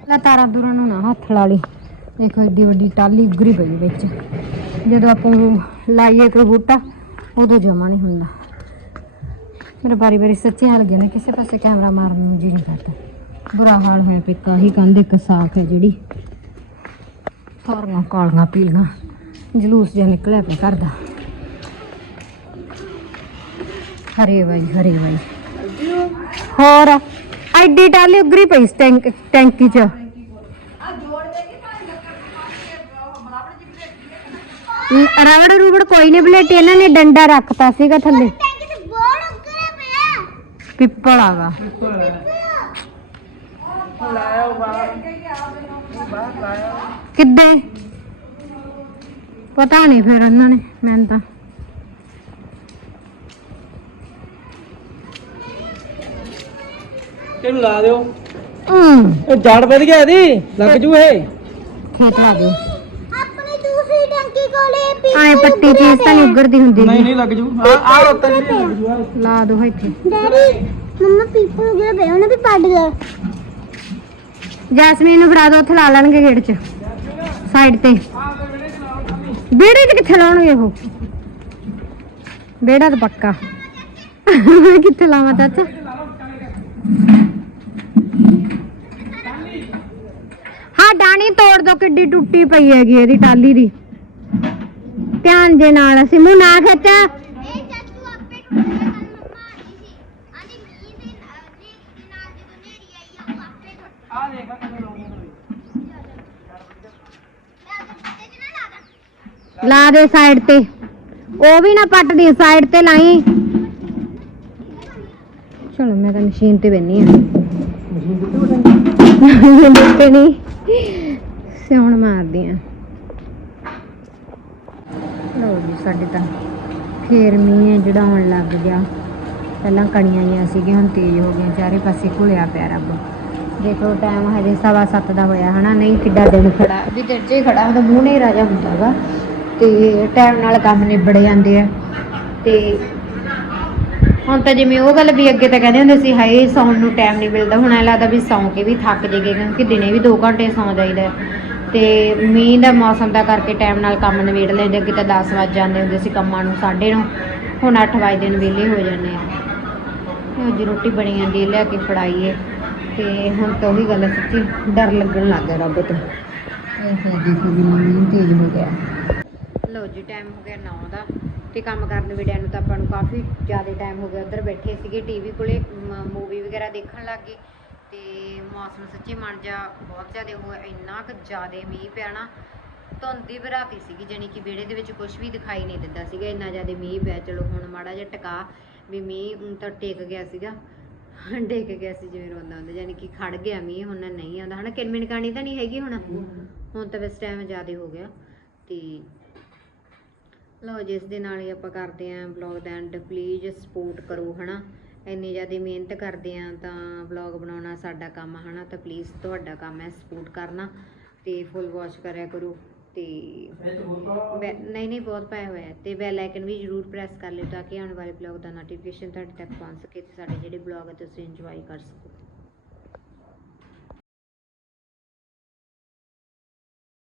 ਲੈ ਤਾਰਾਂ ਦੂਰਾਂ ਨੂੰ ਨਾ ਹੱਥ ਲਾ ਲਈ। ਦੇਖੋ ਏਡੀ ਵੱਡੀ ਟਾਲੀ ਉਗਰੀ ਪਈ ਵਿੱਚ। ਜਦੋਂ ਆਪਾਂ ਲਾਈਏ ਕੋਈ ਬੂਟਾ, ਉਦੋਂ ਜਮਾ ਨਹੀਂ ਹੁੰਦਾ। ਮੇਰੇ ਬਾਰੀ ਬਾਰੀ ਸੱਚੇ ਹਾਲ ਗਏ ਨੇ, ਕਿਸੇ ਪਾਸੇ ਕੈਮਰਾ ਮਾਰਨ ਨੂੰ ਜੀ ਨਹੀਂ ਕਰਦਾ। ਬੁਰਾ ਹਾਲ ਹੋਇਆ ਪਿਆ ਹੀ ਕੰਧ, ਇੱਕ ਸਾਖ ਹੈ ਜਿਹੜੀ। ਸਾਰੀਆਂ ਕਾਲੀਆਂ ਪੀਲੀਆਂ, ਜਲੂਸ ਜਿਹਾ ਨਿਕਲਿਆ ਪਿਆ ਘਰ ਦਾ। ਹਰੇ ਬਾਈ ਹਰੇ ਬਾਈ ਹੋਰ? ਐਡੀ ਟਾਲੀ ਉਗਰੀ ਪਈ ਟੈਂਕ, ਟੈਂਕੀ ਚ। ਰਵੜ ਰੂਬੜ ਕੋਈ ਨਹੀਂ ਬਲੇਟੀ, ਇਹਨਾਂ ਨੇ ਡੰਡਾ ਰੱਖਤਾ ਸੀਗਾ ਥੱਲੇ। ਟੈਂਕੀ ਤੇ ਬੋੜ ਉੱਗਰੇ ਪਿਆ ਪਿੱਪਲ ਆਗਾ। ਕਿੱਦੇ? ਪਤਾ ਨਹੀਂ ਫਿਰ ਇਹਨਾਂ ਨੇ, ਮੈਨੂੰ ਤਾਂ। ਤੈਨੂੰ ਲਾ ਦਿਓ। ਹਮ, ਇਹ ਜੜ ਵਧ ਗਿਆ ਇਹਦੀ ਲੱਗ ਜੂ ਇਹ। ਖੇਤ ਲਾ ਦਿਓ ਆਪਣੀ ਦੂਸਰੀ ਟੰਕੀ ਕੋਲੇ ਪੀ ਆਏ ਪੱਟੀ ਚੀਜ਼ ਤਾਂ ਨਹੀਂ ਉੱਗਰਦੀ ਹੁੰਦੀ ਨਹੀਂ ਨਹੀਂ ਲੱਗ ਜੂ। ਆ ਆ ਰੋਤਾ ਜੀ। ਲੱਗ ਜੂ ਆਹ ਰੋਤਾ। ਲਾ ਦੋ ਇੱਥੇ। ਡੈਡੀ ਮੰਮਾ ਪੀਪਲ ਉਗਰੇ ਪਏ ਉਹਨੇ ਵੀ ਪੱਟ ਗਏ ਜੈਸਮੀਨ ਨੂੰ ਫੜਾ ਦੋ ਉੱਥੇ ਲਾ ਲੈਣਗੇ ਗੇੜ 'ਚ। ਸਾਈਡ ਤੇ। ਵਿਹੜੇ 'ਚ ਕਿੱਥੇ ਲਾਉਣਗੇ ਉਹ? ਵਿਹੜਾ ਤਾਂ ਪੱਕਾ। ਕਿੱਥੇ ਲਾਵਾਂ ਚਾਚਾ? ਹਾਂ ਡਾਣੀ ਤੋੜ ਦੋ ਕਿੱਡੀ ਟੁੱਟੀ ਪਈ ਹੈਗੀ ਇਹਦੀ ਟਾਲੀ ਦੀ। ਧਿਆਨ ਨਾਲ ਨਾ ਖਿੱਚ। ਦੇ ਨਾਲ ਆ ਆ ਆ ਆ ਚ ਨਾ ਲਾ ਲਾ ਦੇ ਸਾਈਡ ਤੇ। ਉਹ ਵੀ ਨਾ ਪੱਟ ਦੀ ਸਾਈਡ ਤੇ ਲਾਈ। ਚਲੋ ਮੈਂ ਤਾਂ ਮਸ਼ੀਨ ਤੇ ਬੈਣੀ ਆ। ਮਸ਼ੀਨ ਤੇ ਨਹੀਂ। ਸਿਉਣ ਮਾਰਦੀ ਆ। ਲੋ ਜੀ, ਸਾਡੇ ਤਾਂ ਫੇਰ ਮੀਂਹ ਜਿਹੜਾ ਆਉਣ ਲੱਗ ਗਿਆ। ਪਹਿਲਾਂ ਕਣੀਆਂ ਜਿਹੀਆਂ ਸੀਗੀਆਂ, ਹੁਣ ਤੇਜ਼ ਹੋ ਗਈਆਂ, ਚਾਰੇ ਪਾਸੇ ਘੁਲਿਆ ਪਿਆ ਰੱਬ। ਦੇਖੋ ਟਾਈਮ ਹਜੇ ਸਵਾ ਸੱਤ ਦਾ ਹੋਇਆ, ਹਨਾ? ਨਹੀਂ, ਕਿੱਡਾ ਦਿਨ ਖੜਾ, ਵੀ ਦਿਨ 'ਚ ਖੜਾ ਹੁੰਦਾ ਮੂੰਹ ਨਹੀਂ ਰਾਜਾ ਹੁੰਦਾਗਾ ਤੇ ਟਾਈਮ ਨਾਲ ਕੰਮ ਨਿਬੜ ਜਾਂਦੇ ਆ। ਤੇ ਹੁਣ ਤਾਂ ਜਿਵੇਂ ਉਹ ਗੱਲ ਵੀ ਅੱਗੇ ਤਾਂ ਕਹਿੰਦੇ ਹੁੰਦੇ ਸੀ ਹਾਏ ਸੌਣ ਨੂੰ ਟਾਈਮ ਨਹੀਂ ਮਿਲਦਾ। ਹੁਣ ਐ ਲੱਗਦਾ ਵੀ ਸੌਂ ਕੇ ਵੀ ਥੱਕ ਜੇਗੇ ਕਿਉਂਕਿ ਦਿਨੇ ਵੀ 2 ਘੰਟੇ ਸੌਂ ਜਾਈਦਾ। ਤੇ ਮੀਂਹ ਦਾ ਮੌਸਮ ਦਾ ਕਰਕੇ ਟਾਈਮ ਨਾਲ ਕੰਮ ਨਿਬੇੜ ਲੈਂਦੇ ਅੱਗੇ ਤਾਂ 10 ਵਜ ਜਾਂਦੇ ਹੁੰਦੇ ਸੀ ਕੰਮਾਂ ਨੂੰ ਸਾਢੇ ਨੂੰ। ਹੁਣ 8 ਵਜੇ ਨੂੰ ਵਿਹਲੇ ਹੋ ਜਾਂਦੇ ਆ। ਤੇ ਅੱਜ ਰੋਟੀ ਬਣੀ ਜਾਂਦੀ ਲਿਆ ਕੇ ਫੜਾਈਏ। ਤੇ ਹੁਣ ਤਾਂ ਉਹੀ ਗੱਲ ਸੱਚੀ ਡਰ ਲੱਗਣ ਲੱਗ ਗਿਆ ਰੱਬ ਤੋਂ। ਇਹ ਫਿਰ ਦੇਖੋ ਮੀਂਹ ਤੇਜ਼ ਹੋ ਗਿਆ। ਲੋ ਜੀ ਟਾਈਮ ਹੋ ਗਿਆ 9 ਦਾ। ਤੇ ਕੰਮ ਕਰਨ ਵੀਡਿਆਂ ਨੂੰ ਤਾਂ ਆਪਾਂ ਨੂੰ ਕਾਫੀ ਜ਼ਿਆਦਾ ਟਾਈਮ ਹੋ ਗਿਆ ਉੱਧਰ ਬੈਠੇ ਸੀਗੇ ਟੀਵੀ ਕੋਲੇ ਮੂਵੀ ਵਗੈਰਾ ਦੇਖਣ ਲੱਗ ਗਏ ਤੇ ਮੌਸਮ ਸੱਚੀ ਮਨ ਜਾ ਬਹੁਤ ਜ਼ਿਆਦਾ ਹੋ ਇੰਨਾ ਕੁ ਜ਼ਿਆਦਾ ਮੀਂਹ ਪਿਆ ਨਾ ਧੁੰਦ ਦੀ ਬਰਾਤੀ ਸੀਗੀ ਜਾਣੀ ਕਿ ਵਿਹੜੇ ਦੇ ਵਿੱਚ ਕੁਝ ਵੀ ਦਿਖਾਈ ਨਹੀਂ ਦਿੰਦਾ ਸੀਗਾ ਇੰਨਾ ਜ਼ਿਆਦਾ ਮੀਂਹ ਪਿਆ ਚਲੋ ਹੁਣ ਮਾੜਾ ਜਿਹਾ ਟਿਕਾ ਵੀ ਮੀਂਹ ਤਾਂ ਟਿਕ ਗਿਆ ਸੀਗਾ ਡਿੱਗ ਗਿਆ ਸੀ ਜਿਵੇਂ ਰੋਂਦਾ ਹੁੰਦਾ ਯਾਨੀ ਕਿ ਖੜ ਗਿਆ ਮੀਂਹ ਹੁਣ ਨਹੀਂ ਆਉਂਦਾ ਹਨਾ ਕਿੰਮਿਣ ਕਾਣੀ ਤਾਂ ਨਹੀਂ ਹੈਗੀ ਹੁਣ ਹੁਣ ਤਾਂ ਵੈਸੇ ਟਾਈਮ ਜ਼ਿਆਦਾ ਹੋ ਗਿਆ ਤੇ ਲਓ ਜਿਸ ਦੇ ਨਾਲ ਹੀ ਆਪਾਂ ਕਰਦੇ ਆਂ ਵਲੌਗ ਦਾ ਐਂਡ ਪਲੀਜ਼ ਸਪੋਰਟ ਕਰੋ ਹਨਾ? ਇੰਨੀ ਜ਼ਿਆਦਾ ਮਿਹਨਤ ਕਰਦੇ ਆਂ ਤਾਂ ਵਲੌਗ ਬਣਾਉਣਾ ਸਾਡਾ ਕੰਮ ਹਨਾ? ਤਾਂ ਪਲੀਜ਼ ਤੁਹਾਡਾ ਕੰਮ ਹੈ ਸਪੋਰਟ ਕਰਨਾ ਤੇ ਫੁੱਲ ਵਾਚ ਕਰਿਆ ਕਰੋ ਤੇ ਨਹੀਂ ਨਹੀਂ ਬਹੁਤ ਪਾਇਆ ਹੋਇਆ ਤੇ ਬੈਲ ਆਈਕਨ ਵੀ ਜਰੂਰ ਪ੍ਰੈਸ ਕਰ ਲਿਓ ਤਾਂ ਕਿ ਆਉਣ ਵਾਲੇ ਵਲੌਗ ਦਾ ਨੋਟੀਫਿਕੇਸ਼ਨ ਤੁਹਾਡੇ ਤੱਕ ਪਹੁੰਚ ਸਕੇ ਤੇ ਸਾਡੇ ਜਿਹੜੇ ਵਲੌਗ ਹੈ ਤੁਸੀਂ ਇੰਜੋਏ ਕਰ ਸਕੋ।